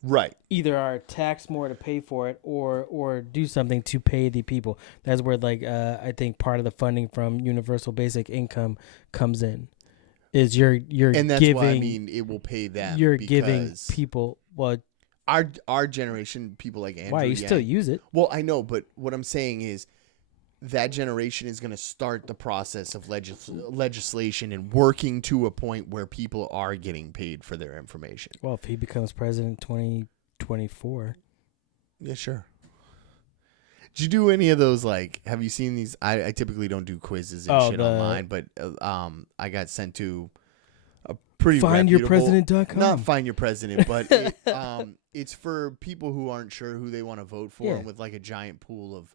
right either are taxed more to pay for it or do something to pay the people. That's where I think part of the funding from universal basic income comes in. Is you're and that's giving, why I mean it will pay them. You're giving people our generation, people like Andrew. Why you Yang, still use it? Well, I know, but what I'm saying is that generation is going to start the process of legislation and working to a point where people are getting paid for their information. Well, if he becomes president 2024. Yeah, sure. Did you do any of those, like, have you seen these? I typically don't do quizzes and shit online, but I got sent to a pretty FindYourPresident.com. Not Find Your President, but it's for people who aren't sure who they want to vote for, and with like a giant pool of,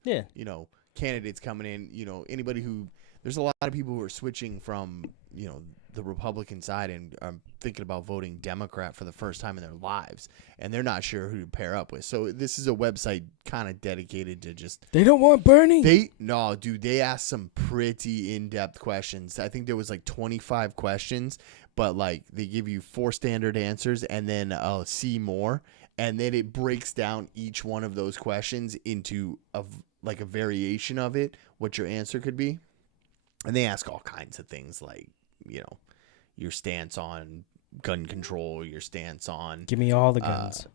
candidates coming in, anybody who, there's a lot of people who are switching from, the Republican side and are thinking about voting Democrat for the first time in their lives, and they're not sure who to pair up with. So this is a website kind of dedicated to just... They don't want Bernie? They asked some pretty in-depth questions. I think there was like 25 questions, but like they give you 4 standard answers and then C more, and then it breaks down each one of those questions into a variation of it, what your answer could be. And they ask all kinds of things like, your stance on gun control, your stance on... Give me all the guns.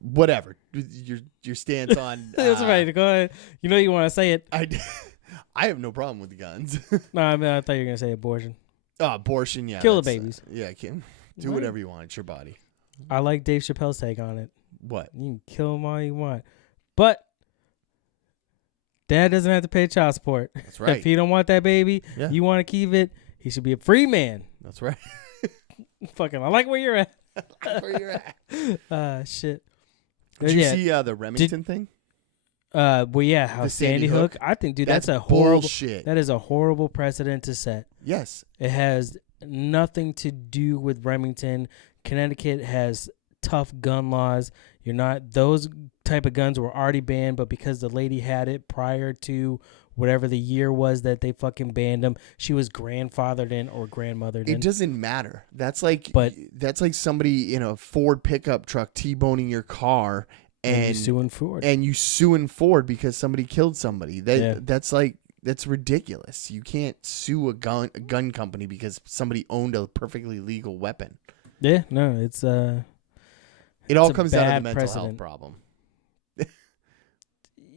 Whatever. Your stance on... That's right. Go ahead. You want to say it. I have no problem with the guns. No, I thought you were going to say abortion. Abortion, yeah. Kill the babies. Do whatever you want. It's your body. I like Dave Chappelle's take on it. What? You can kill them all you want. But dad doesn't have to pay child support. That's right. If he don't want that baby, you want to keep it, he should be a free man. That's right. Fucking, I like where you're at. Where you're at. Shit. Did you see the Remington thing? How Sandy Hook. I think, dude, that's a horrible bullshit. That is a horrible precedent to set. Yes. It has nothing to do with Remington. Connecticut has tough gun laws. Those type of guns were already banned, but because the lady had it prior to whatever the year was that they fucking banned them, she was grandfathered in or grandmothered in. It doesn't matter. That's like somebody in a Ford pickup truck T-boning your car and you suing Ford because somebody killed somebody. That's ridiculous. You can't sue a gun company because somebody owned a perfectly legal weapon. Yeah, no, it's it all comes down to the mental health problem.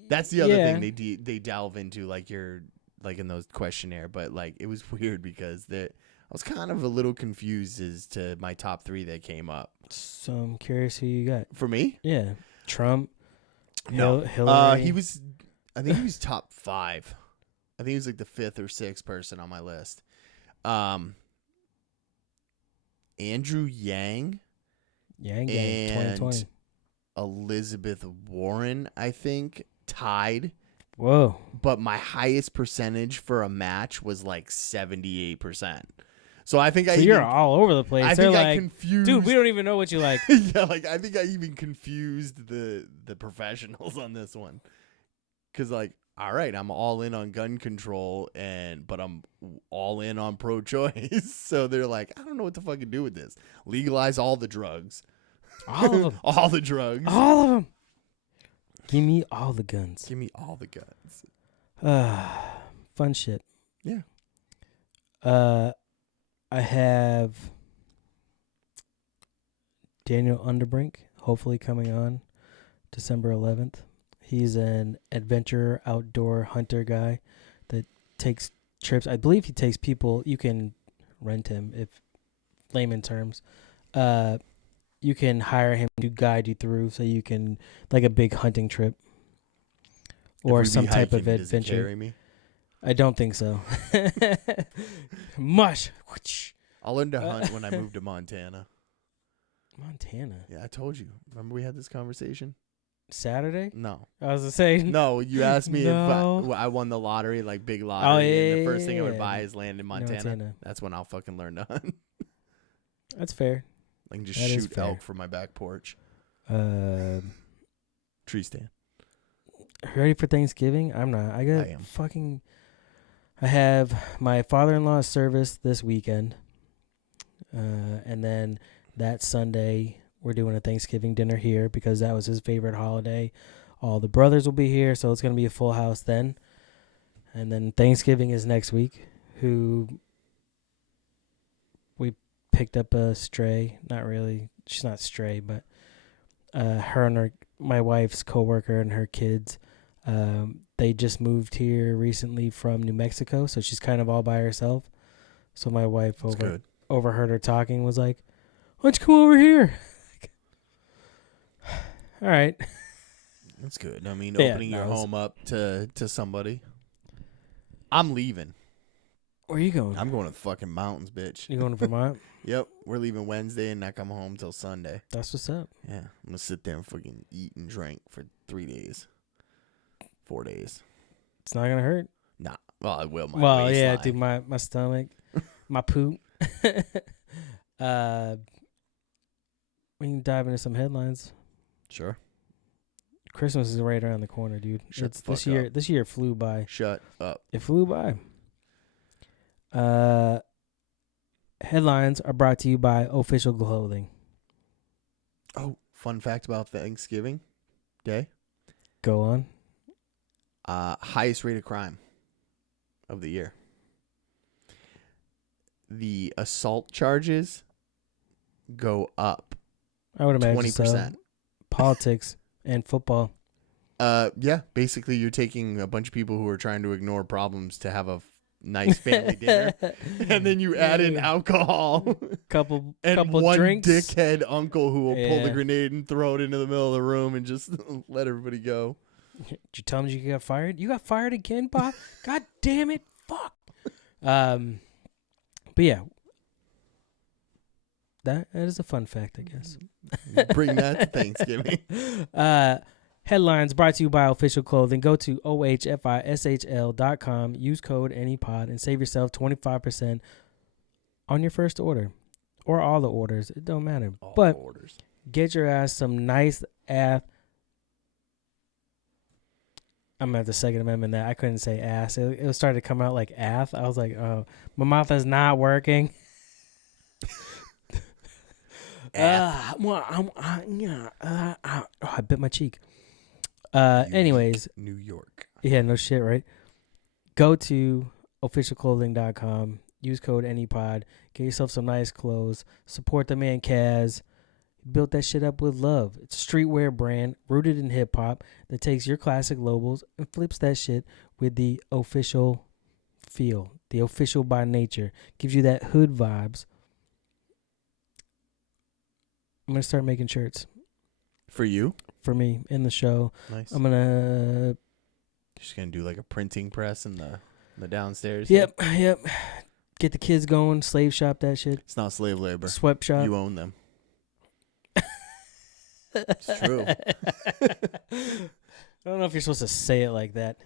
That's the other thing they delve into, like you're like in those questionnaire, but like it was weird because I was kind of a little confused as to my top 3 that came up. So I'm curious who you got. For me? Yeah. Trump. No. Hillary. I think he was top 5. I think he was like the 5th or 6th person on my list. Andrew Yang. Yang 2020. Elizabeth Warren, I think, tied. Whoa. But my highest percentage for a match was like 78%. So I think you're all over the place. I think I confused. Dude, we don't even know what you like. Yeah, I think I even confused the professionals on this one. Because all right, I'm all in on gun control, but I'm all in on pro-choice. So they're like, I don't know what to fucking do with this. Legalize all the drugs. All of them. All the drugs. All of them. Give me all the guns. Give me all the guns. Fun shit. Yeah. I have Daniel Underbrink, hopefully coming on December 11th. He's an adventurer, outdoor hunter guy that takes trips. I believe he takes people. You can rent him, if layman terms. You can hire him to guide you through, so you can, like a big hunting trip or some type of adventure. Carry me? I don't think so. Mush. I'll learn to hunt when I move to Montana. Montana? Yeah, I told you. Remember we had this conversation? Saturday? No. I was going to say. No, you asked me if I won the lottery, like big lottery, and the first thing I would buy is land in Montana. That's when I'll fucking learn to hunt. That's fair. I can just shoot elk from my back porch. Tree stand. Ready for Thanksgiving? I'm not. I have my father-in-law's service this weekend. And then that Sunday, we're doing a Thanksgiving dinner here because that was his favorite holiday. All the brothers will be here, so it's going to be a full house then. And then Thanksgiving is next week, who we picked up a stray. Not really. She's not stray, but her and my wife's coworker and her kids, they just moved here recently from New Mexico, so she's kind of all by herself. So my wife overheard her talking, was like, "Why don't you come over here?" All right. That's good. I mean, opening your home up to somebody. I'm leaving. Where are you going? I'm going to the fucking mountains, bitch. You going to Vermont? Yep. We're leaving Wednesday and not come home till Sunday. That's what's up. Yeah. I'm going to sit there and fucking eat and drink for 3 days. 4 days. It's not going to hurt. Nah. Well, it will. Dude, my stomach, my poop. We can dive into some headlines. Sure. Christmas is right around the corner, dude. This year flew by. Shut up. It flew by. Headlines are brought to you by Official Clothing. Oh, fun fact about Thanksgiving Day. Go on. Highest rate of crime of the year. The assault charges go up. I would imagine 20%. So. Politics and football. Yeah. Basically, you're taking a bunch of people who are trying to ignore problems to have a nice family dinner, and then you add in alcohol, couple one drinks. Dickhead uncle who will pull the grenade and throw it into the middle of the room and just let everybody go. Did you tell him you got fired? You got fired again, Bob? God damn it! Fuck. But yeah, that is a fun fact, I guess. Bring that to Thanksgiving. Headlines brought to you by Official Clothing. Go to ohfishl.com, use code ANYPOD, and save yourself 25% on your first order. Or all the orders. It don't matter. But orders. Get your ass some nice ass. I'm at the Second Amendment that I couldn't say ass. It started to come out like ath. I was like, oh, my mouth is not working. I bit my cheek. Anyways. New York. Yeah, no shit, right? Go to officialclothing.com. Use code ANYPOD. Get yourself some nice clothes. Support the man Kaz. Built that shit up with love. It's a streetwear brand rooted in hip hop that takes your classic logos and flips that shit with the official feel. The official by nature. Gives you that hood vibes. I'm going to start making shirts. For you? For me, in the show. Nice. I'm going to... Just going to do like a printing press in the downstairs? Yep. Get the kids going. Slave shop that shit. It's not slave labor. Sweat shop. You own them. It's true. I don't know if you're supposed to say it like that.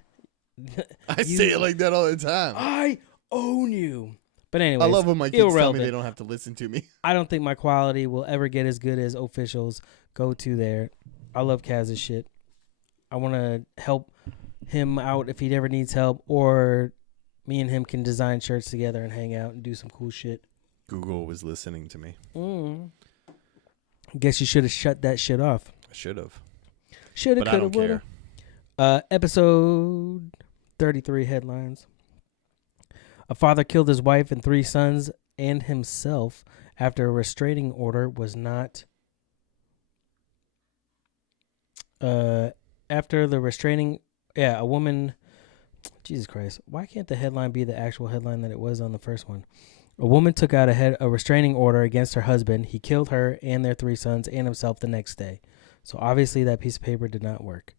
I say it like that all the time. I own you. But anyways, I love when my kids tell me they don't have to listen to me. I don't think my quality will ever get as good as Official's. Go to there. I love Kaz's shit. I want to help him out if he ever needs help, or me and him can design shirts together and hang out and do some cool shit. Google was listening to me. Guess you should have shut that shit off. I should have. Shoulda, coulda, woulda. Episode 33 headlines. A father killed his wife and 3 sons and himself after a restraining order was not... after the restraining... Yeah, a woman... Jesus Christ. Why can't the headline be the actual headline that it was on the first one? A woman took out a restraining order against her husband. He killed her and their 3 sons and himself the next day. So obviously that piece of paper did not work.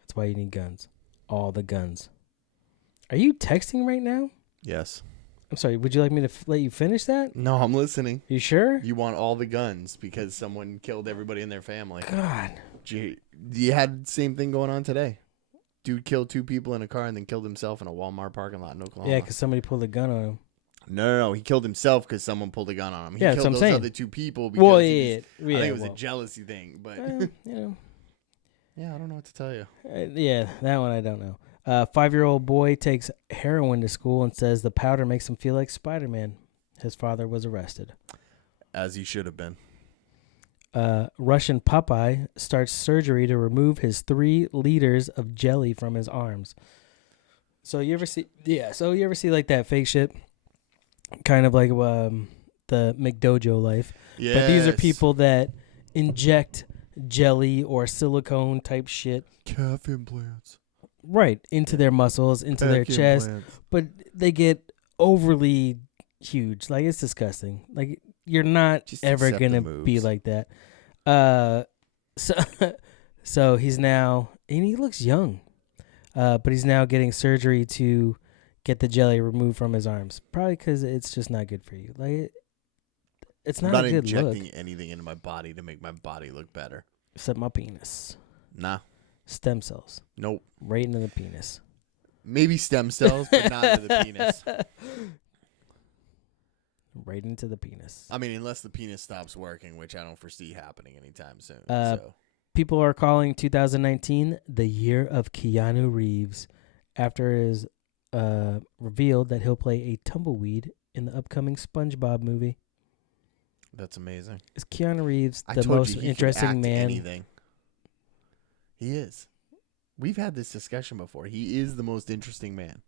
That's why you need guns. All the guns. Are you texting right now? Yes. I'm sorry. Would you like me to let you finish that? No, I'm listening. You sure? You want all the guns because someone killed everybody in their family. God. You had the same thing going on today. Dude killed 2 people in a car and then killed himself in a Walmart parking lot in Oklahoma. Yeah, because somebody pulled a gun on him. No. He killed himself because someone pulled a gun on him. He killed those saying. other 2 people because I think it was a jealousy thing. But you know, Yeah, I don't know what to tell you. Yeah, that one I don't know. 5-year-old boy takes heroin to school and says the powder makes him feel like Spider-Man. His father was arrested. As he should have been. Russian Popeye starts surgery to remove his 3 liters of jelly from his arms. So you ever see like that fake shit? Kind of like the McDojo life. Yes. But these are people that inject jelly or silicone type shit. Calf implants. Right, into their muscles, into their chest. Implants. But they get overly huge. Like, it's disgusting. Like, you're not Just ever accept going to the be moves. like that. So he's now, and he looks young. But he's now getting surgery to get the jelly removed from his arms. Probably because it's just not good for you. Like, it's not a good look. I'm not injecting anything into my body to make my body look better. Except my penis. Nah. Stem cells. Nope. Right into the penis. Maybe stem cells, but not into the penis. Right into the penis. I mean, unless the penis stops working, which I don't foresee happening anytime soon. People are calling 2019 the year of Keanu Reeves after it is revealed that he'll play a tumbleweed in the upcoming SpongeBob movie. That's amazing. Is Keanu Reeves the most interesting man? Anything. He is. We've had this discussion before. He is the most interesting man.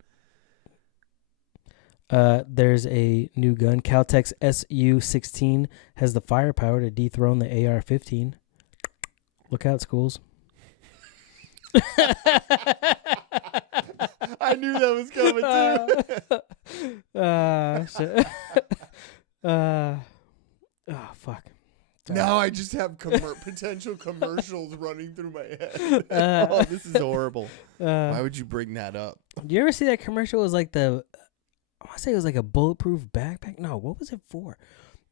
There's a new gun. Caltech's SU-16 has the firepower to dethrone the AR-15. Look out, schools. I knew that was coming too. Shit. Oh, fuck. Now I just have potential commercials running through my head. Oh, this is horrible. Why would you bring that up? Do you ever see that commercial? It was like I want to say it was like a bulletproof backpack. No, what was it for?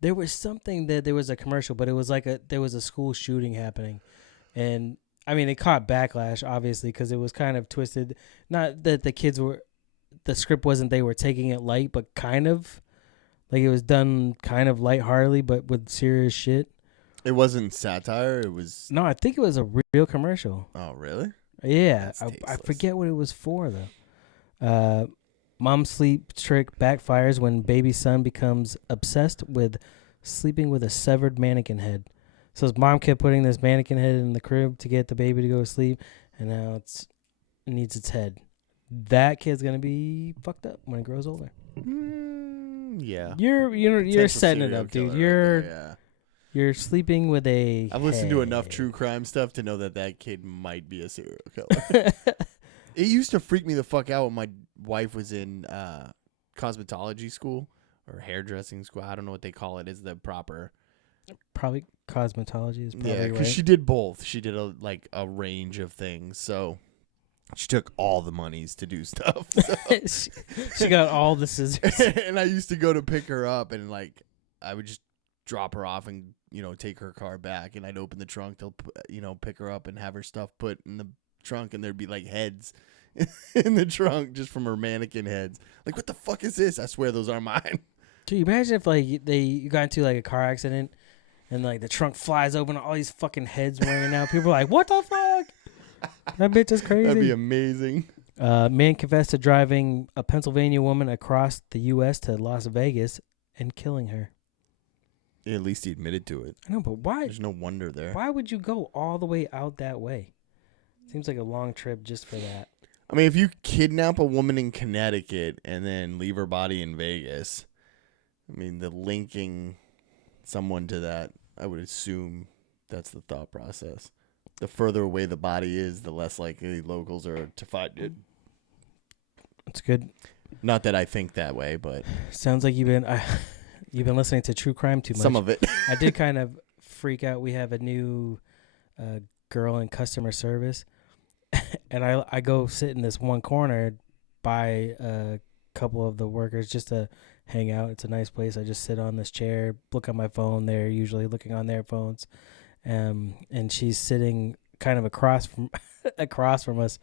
There was something that there was a commercial, but it was like there was a school shooting happening. And I mean, it caught backlash, obviously, because it was kind of twisted. Not that the script wasn't they were taking it light, but kind of. Like, it was done kind of lightheartedly, but with serious shit. It wasn't satire. It was. No, I think it was a real commercial. Oh, really? Yeah. I forget what it was for, though. Mom's sleep trick backfires when baby son becomes obsessed with sleeping with a severed mannequin head. So his mom kept putting this mannequin head in the crib to get the baby to go to sleep, and now it needs its head. That kid's gonna be fucked up when it grows older. Yeah. You're setting it up, dude. You're sleeping with a I've listened to enough true crime stuff to know that kid might be a serial killer. It used to freak me the fuck out when my wife was in cosmetology school or hairdressing school. I don't know what they call it. Is the proper? Probably cosmetology is probably because she did both. She did a range of things. So she took all the monies to do stuff. So. she got all the scissors. And I used to go to pick her up, and I would just drop her off and take her car back, and I'd open the trunk to pick her up and have her stuff put in the trunk, and there'd be like heads in the trunk just from her mannequin heads. Like, what the fuck is this? I swear those aren't mine. Can you imagine if you got into like a car accident and like the trunk flies open, all these fucking heads ringing out? People are like, "What the fuck? That bitch is crazy." That'd be amazing. Man confessed to driving a Pennsylvania woman across the U.S. to Las Vegas and killing her. Yeah, at least he admitted to it. I know, but why? There's no wonder there. Why would you go all the way out that way? Seems like a long trip just for that. I mean, if you kidnap a woman in Connecticut and then leave her body in Vegas, I mean, the linking someone to that, I would assume that's the thought process. The further away the body is, the less likely locals are to find it. It's good. Not that I think that way, but sounds like you've been listening to true crime too much. Some of it. I did kind of freak out. We have a new girl in customer service, and I go sit in this one corner by a couple of the workers just to hang out. It's a nice place. I just sit on this chair, look on my phone. They're usually looking on their phones, and she's sitting kind of across from us,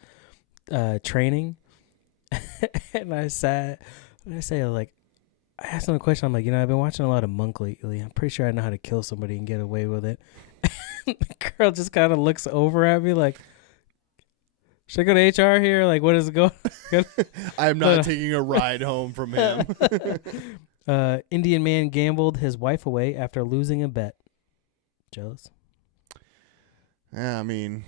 training. And I say, like, I asked him a question. I'm like, I've been watching a lot of Monk lately. I'm pretty sure I know how to kill somebody and get away with it. The girl just kind of looks over at me like, Should I go to HR here? Like, what is it going? I'm not taking a ride home from him. Indian man gambled his wife away after losing a bet. Jealous? Yeah, I mean,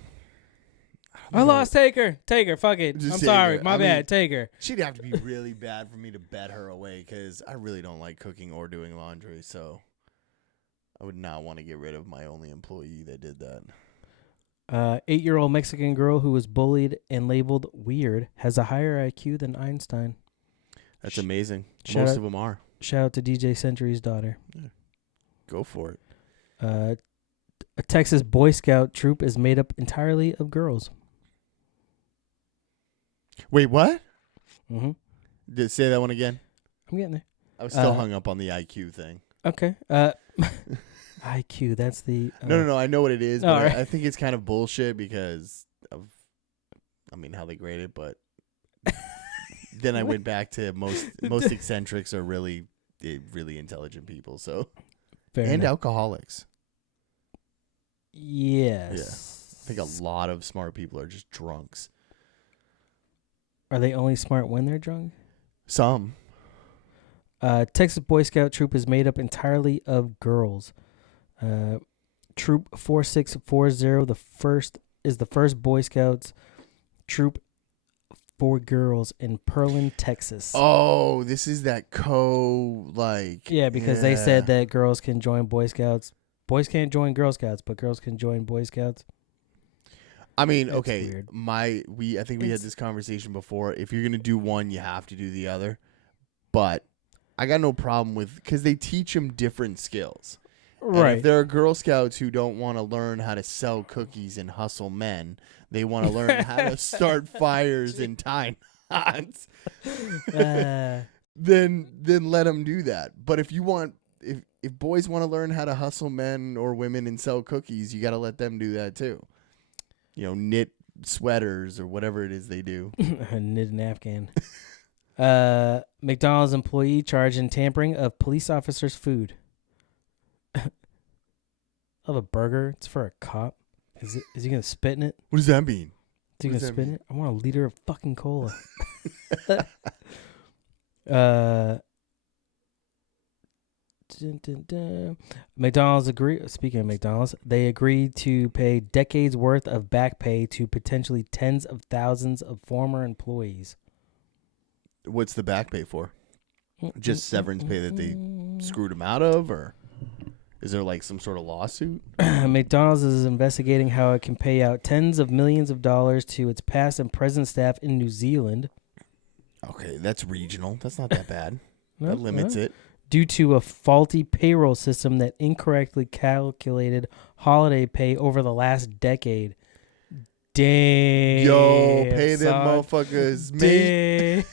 I lost. Take her. Fuck it. I'm sorry. My bad. Take her. She'd have to be really bad for me to bet her away because I really don't like cooking or doing laundry. So I would not want to get rid of my only employee that did that. 8-year-old Mexican girl who was bullied and labeled weird has a higher IQ than Einstein. That's amazing. Most of them are. Shout out to DJ Century's daughter. Yeah. Go for it. A Texas Boy Scout troop is made up entirely of girls. Wait, what? Mm-hmm. Say that one again. I'm getting there. I was still hung up on the IQ thing. Okay. IQ, that's the... No. I know what it is, but right. I think it's kind of bullshit because of, how they grade it, but then I went back to most eccentrics are really, really intelligent people, so... Fair and enough. Alcoholics. Yes. Yeah. I think a lot of smart people are just drunks. Are they only smart when they're drunk? Some. Texas Boy Scout troop is made up entirely of girls. Troop 4640, the first Boy Scouts troop for girls in Pearland, Texas. Oh, this is that Yeah, because they said that girls can join Boy Scouts. Boys can't join Girl Scouts, but girls can join Boy Scouts. I mean, It's okay, weird. I think we had this conversation before. If you're gonna do one, you have to do the other. But I got no problem with because they teach them different skills. Right. And if there are Girl Scouts who don't want to learn how to sell cookies and hustle men, they want to learn how to start fires and tie knots. Then let them do that. But if boys want to learn how to hustle men or women and sell cookies, you got to let them do that too. Knit sweaters or whatever it is they do. Knit an Afghan. McDonald's employee charged in tampering of police officer's food. Of a burger. It's for a cop. Is he gonna spit in it? What does that mean? Is he gonna spit in it? I want a liter of fucking cola. McDonald's Speaking of McDonald's, they agreed to pay decades worth of back pay to potentially tens of thousands of former employees. What's the back pay for? Just severance pay that they screwed them out of, or is there like some sort of lawsuit? McDonald's is investigating how it can pay out tens of millions of dollars to its past and present staff in New Zealand. Okay, that's regional. That's not that bad. That limits it. Due to a faulty payroll system that incorrectly calculated holiday pay over the last decade. Damn. Yo, pay them motherfuckers, mate.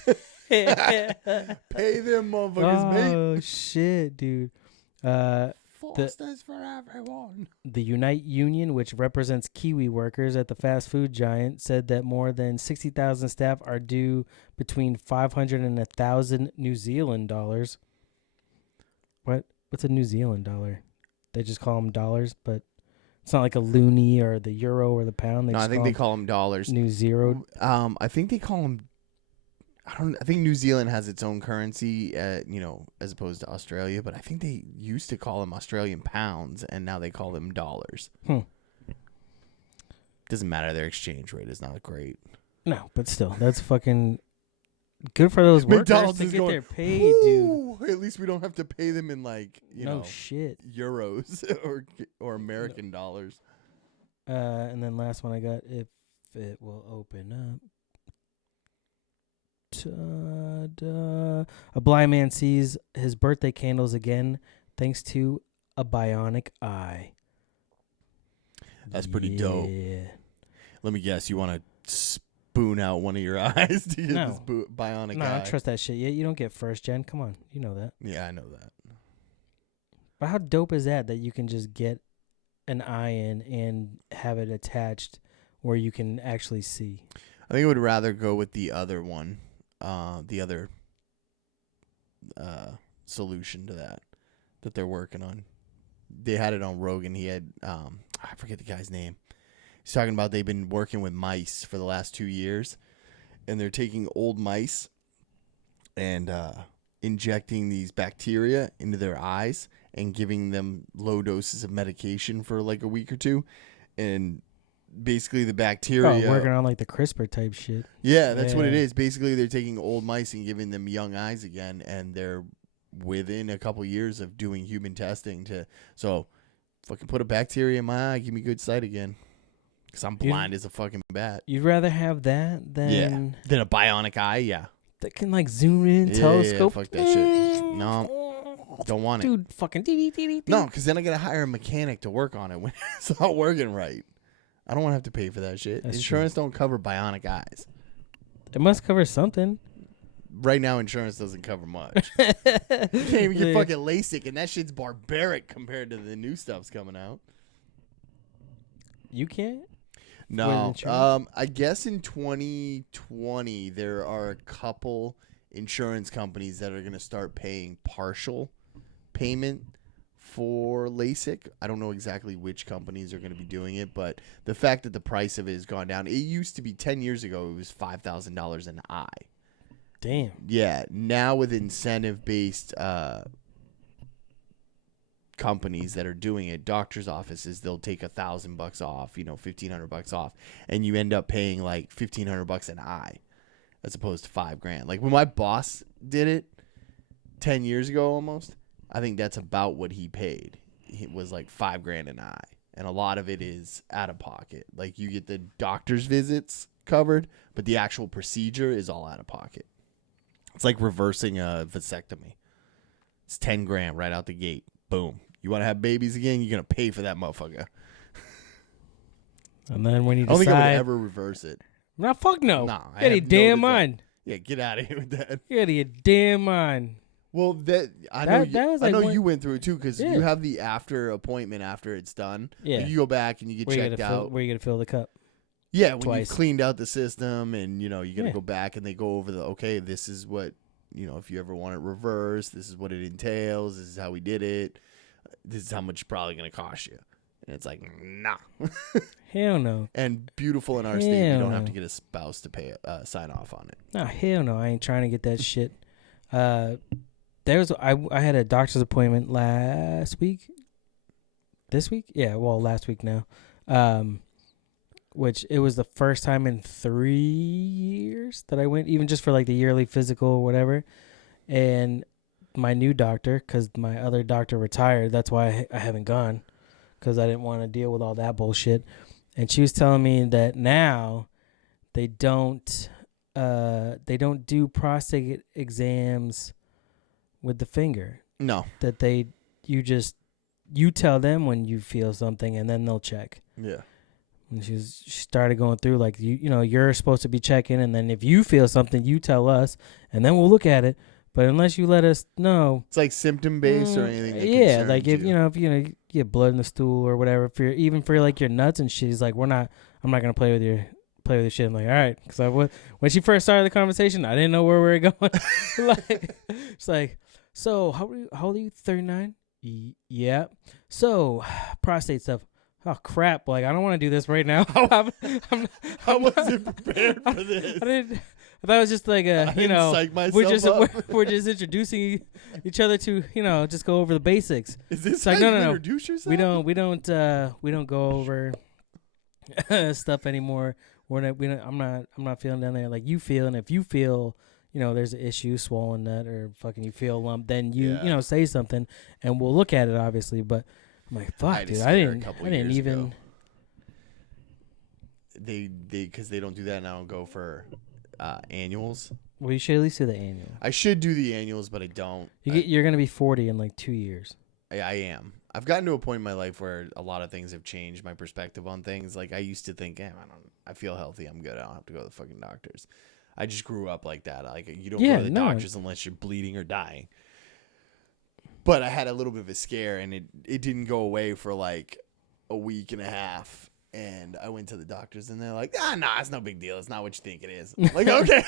Pay them motherfuckers, mate. Oh, shit, dude. Foster's for everyone. The Unite Union, which represents Kiwi workers at the fast food giant, said that more than 60,000 staff are due between 500 and 1,000 New Zealand dollars. What's a New Zealand dollar? They just call them dollars, but it's not like a loonie or the euro or the pound. I think they call them dollars. New Zero. I think they call them. I think New Zealand has its own currency, as opposed to Australia. But I think they used to call them Australian pounds, and now they call them dollars. Doesn't matter. Their exchange rate is not great. No, but still, that's fucking good for those workers McDonald's to is get going, their pay, dude. At least we don't have to pay them in shit euros or American dollars. And then last one I got, if it will open up. Ta-da. A blind man sees his birthday candles again thanks to a bionic eye. That's pretty dope. Let me guess, you want to spoon out one of your eyes to get this bionic eye? No, I don't trust that shit. Yeah, you don't get first gen. Come on, you know that. Yeah, I know that. But how dope is that you can just get an eye in and have it attached where you can actually see? I think I would rather go with the other one. The other solution to that they're working on. They had it on Rogan. He had I forget the guy's name. He's talking about they've been working with mice for the last 2 years, and they're taking old mice and injecting these bacteria into their eyes and giving them low doses of medication for like a week or two, and basically the bacteria working on like the CRISPR type shit. Yeah, that's what it is. Basically, they're taking old mice and giving them young eyes again, and they're within a couple years of doing human testing so fucking put a bacteria in my eye, give me good sight again, because I'm blind as a fucking bat. You'd rather have that than than a bionic eye, yeah. That can like zoom in, telescope. Yeah, fuck that shit. No, don't want it, dude. Fucking no, because then I gotta hire a mechanic to work on it when it's not working right. I don't want to have to pay for that shit. That's Insurance don't cover bionic eyes. It must cover something. Right now, insurance doesn't cover much. You can't even get fucking LASIK, and that shit's barbaric compared to the new stuff's coming out. You can't? No. I guess in 2020, there are a couple insurance companies that are going to start paying partial payment for LASIK. I don't know exactly which companies are going to be doing it, but the fact that the price of it has gone down, it used to be 10 years ago, it was $5,000 an eye. Damn. Yeah. Now with incentive-based companies that are doing it, doctor's offices, they'll take $1,000 off, $1,500 off, and you end up paying like $1,500 an eye as opposed to $5,000. Like when my boss did it 10 years ago almost, I think that's about what he paid. It was like $5,000 an eye. And a lot of it is out of pocket. Like you get the doctor's visits covered, but the actual procedure is all out of pocket. It's like reversing a vasectomy. It's $10,000 right out the gate. Boom. You want to have babies again? You're going to pay for that motherfucker. And then when you decide... I don't think I would ever reverse it. No, fuck no. Nah, you out of your damn mind. Yeah, get out of here with that. You out of your damn mind. Well, I know you went through it too, because you have the after appointment after it's done. Yeah. You go back and you get checked out. Where you going to fill the cup? Yeah, when you've cleaned out the system and, you got to go back and they go over this is what, if you ever want it reversed, this is what it entails. This is how we did it. This is how much it's probably going to cost you. And it's like, nah. Hell no. And beautiful in our state, you don't have to get a spouse to pay sign off on it. No, hell no. I ain't trying to get that shit. I had a doctor's appointment last week. This week? Yeah, well, last week now. Which it was the first time in 3 years that I went, even just for like the yearly physical or whatever. And my new doctor, because my other doctor retired, that's why I haven't gone, because I didn't want to deal with all that bullshit. And she was telling me that now they don't do prostate exams with the finger. No. That you tell them when you feel something and then they'll check. Yeah. And she started going through like, you're supposed to be checking, and then if you feel something, you tell us, and then we'll look at it. But unless you let us know, it's like symptom based or anything. That like if if you get blood in the stool or whatever, even for like your nuts and shit, he's like, I'm not gonna play with your shit. I'm like, all right, because when she first started the conversation, I didn't know where we were going. It's like, so how old are you? 39. Yeah. So prostate stuff. Oh crap! Like I don't want to do this right now. I wasn't prepared for this. I thought it was just like we're just introducing each other to just go over the basics. Is this like no introduce yourself? We don't go over stuff anymore. I'm not feeling down there like you feel, and if you feel there's an issue, swollen nut or fucking you feel a lump, then you say something and we'll look at it obviously. But I'm like, fuck, dude, I didn't even. Because they don't do that, and I don't go for annuals. Well, you should at least do the annual. I should do the annuals, but I don't. You're going to be 40 in like 2 years. I am. I've gotten to a point in my life where a lot of things have changed my perspective on things. Like I used to think, I feel healthy, I'm good, I don't have to go to the fucking doctors. I just grew up like that. Like you don't go to the doctors unless you're bleeding or dying. But I had a little bit of a scare, and it didn't go away for like a week and a half. And I went to the doctors, and they're like, nah, it's no big deal. It's not what you think it is. I'm like, okay.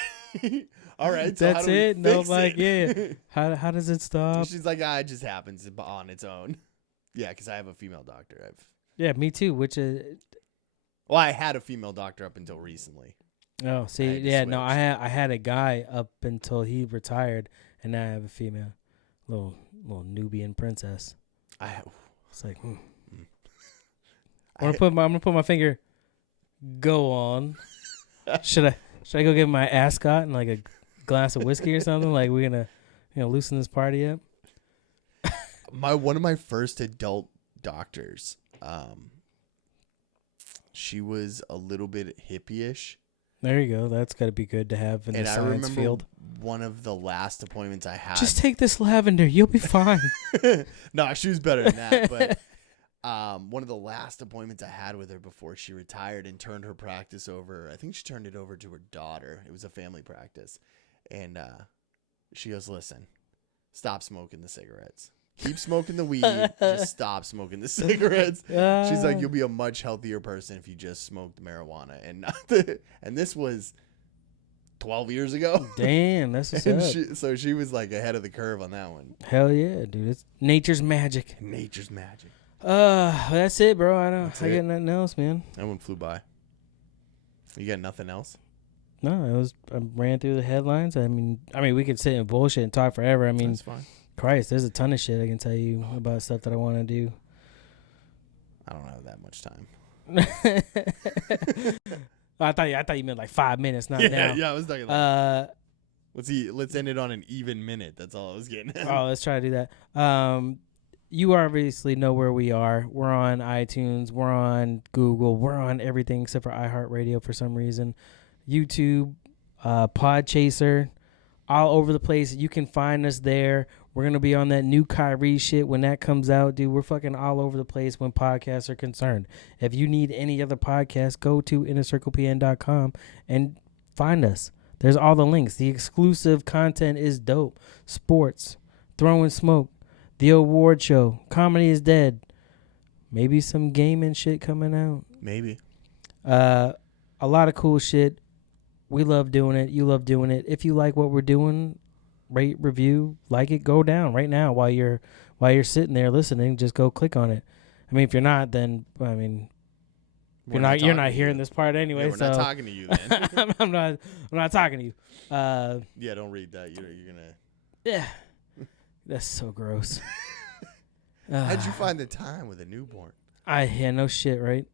All right. So that's it. No, like, yeah. How does it stop? And she's like, it just happens on its own. Yeah, because I have a female doctor. Yeah, me too, which is Well, I had a female doctor up until recently. Oh, see, yeah, no, I had a guy up until he retired, and now I have a female, little Nubian princess. It's like, I'm gonna put my finger. Go on. Should I go get my ascot and like a glass of whiskey or something? Like we're gonna loosen this party up. One of my first adult doctors, she was a little bit hippie-ish. There you go. That's got to be good to have in the science field. One of the last appointments I had. Just take this lavender. You'll be fine. No, she was better than that. But one of the last appointments I had with her before she retired and turned her practice over, I think she turned it over to her daughter. It was a family practice. And she goes, listen, stop smoking the cigarettes. Keep smoking the weed. Just stop smoking the cigarettes. She's like, you'll be a much healthier person if you just smoked marijuana. And this was 12 years ago. Damn, that's what's up. So she was like ahead of the curve on that one. Hell yeah, dude. It's nature's magic. Nature's magic. That's it, bro. I got nothing else, man. That one flew by. You got nothing else? No, I ran through the headlines. I mean, we could sit and bullshit and talk forever. I mean, that's fine. Christ, there's a ton of shit I can tell you about stuff that I want to do. I don't have that much time. I thought you meant like 5 minutes, not now. Yeah, I was talking like let's end it on an even minute. That's all I was getting at. Oh, let's try to do that. You obviously know where we are. We're on iTunes, we're on Google, we're on everything except for iHeartRadio for some reason. YouTube, Podchaser, all over the place. You can find us there. We're going to be on that new Kyrie shit when that comes out, dude. We're fucking all over the place when podcasts are concerned. If you need any other podcast, go to innercirclepn.com and find us. There's all the links. The exclusive content is dope. Sports, throwing smoke, the award show, Comedy is Dead. Maybe some gaming shit coming out. Maybe. A lot of cool shit. We love doing it. You love doing it. If you like what we're doing, rate, review, like it, go down right now while you're sitting there listening. Just go click on it. I mean, if you're not, then you're not hearing this part anyway. Yeah, we're not talking to you then. I'm not talking to you. Yeah, don't read that. You're gonna. Yeah, that's so gross. How'd you find the time with a newborn? No shit, right?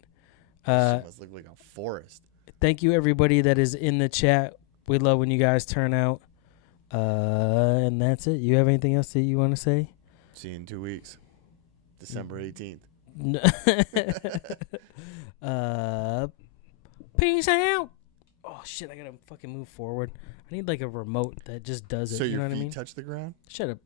She must look like a forest. Thank you, everybody that is in the chat. We love when you guys turn out. And that's it. You have anything else that you want to say? See you in 2 weeks. December 18th. Peace out. Oh, shit. I got to fucking move forward. I need like a remote that just does it. So you know your what feet I mean? touch the ground? Shut up.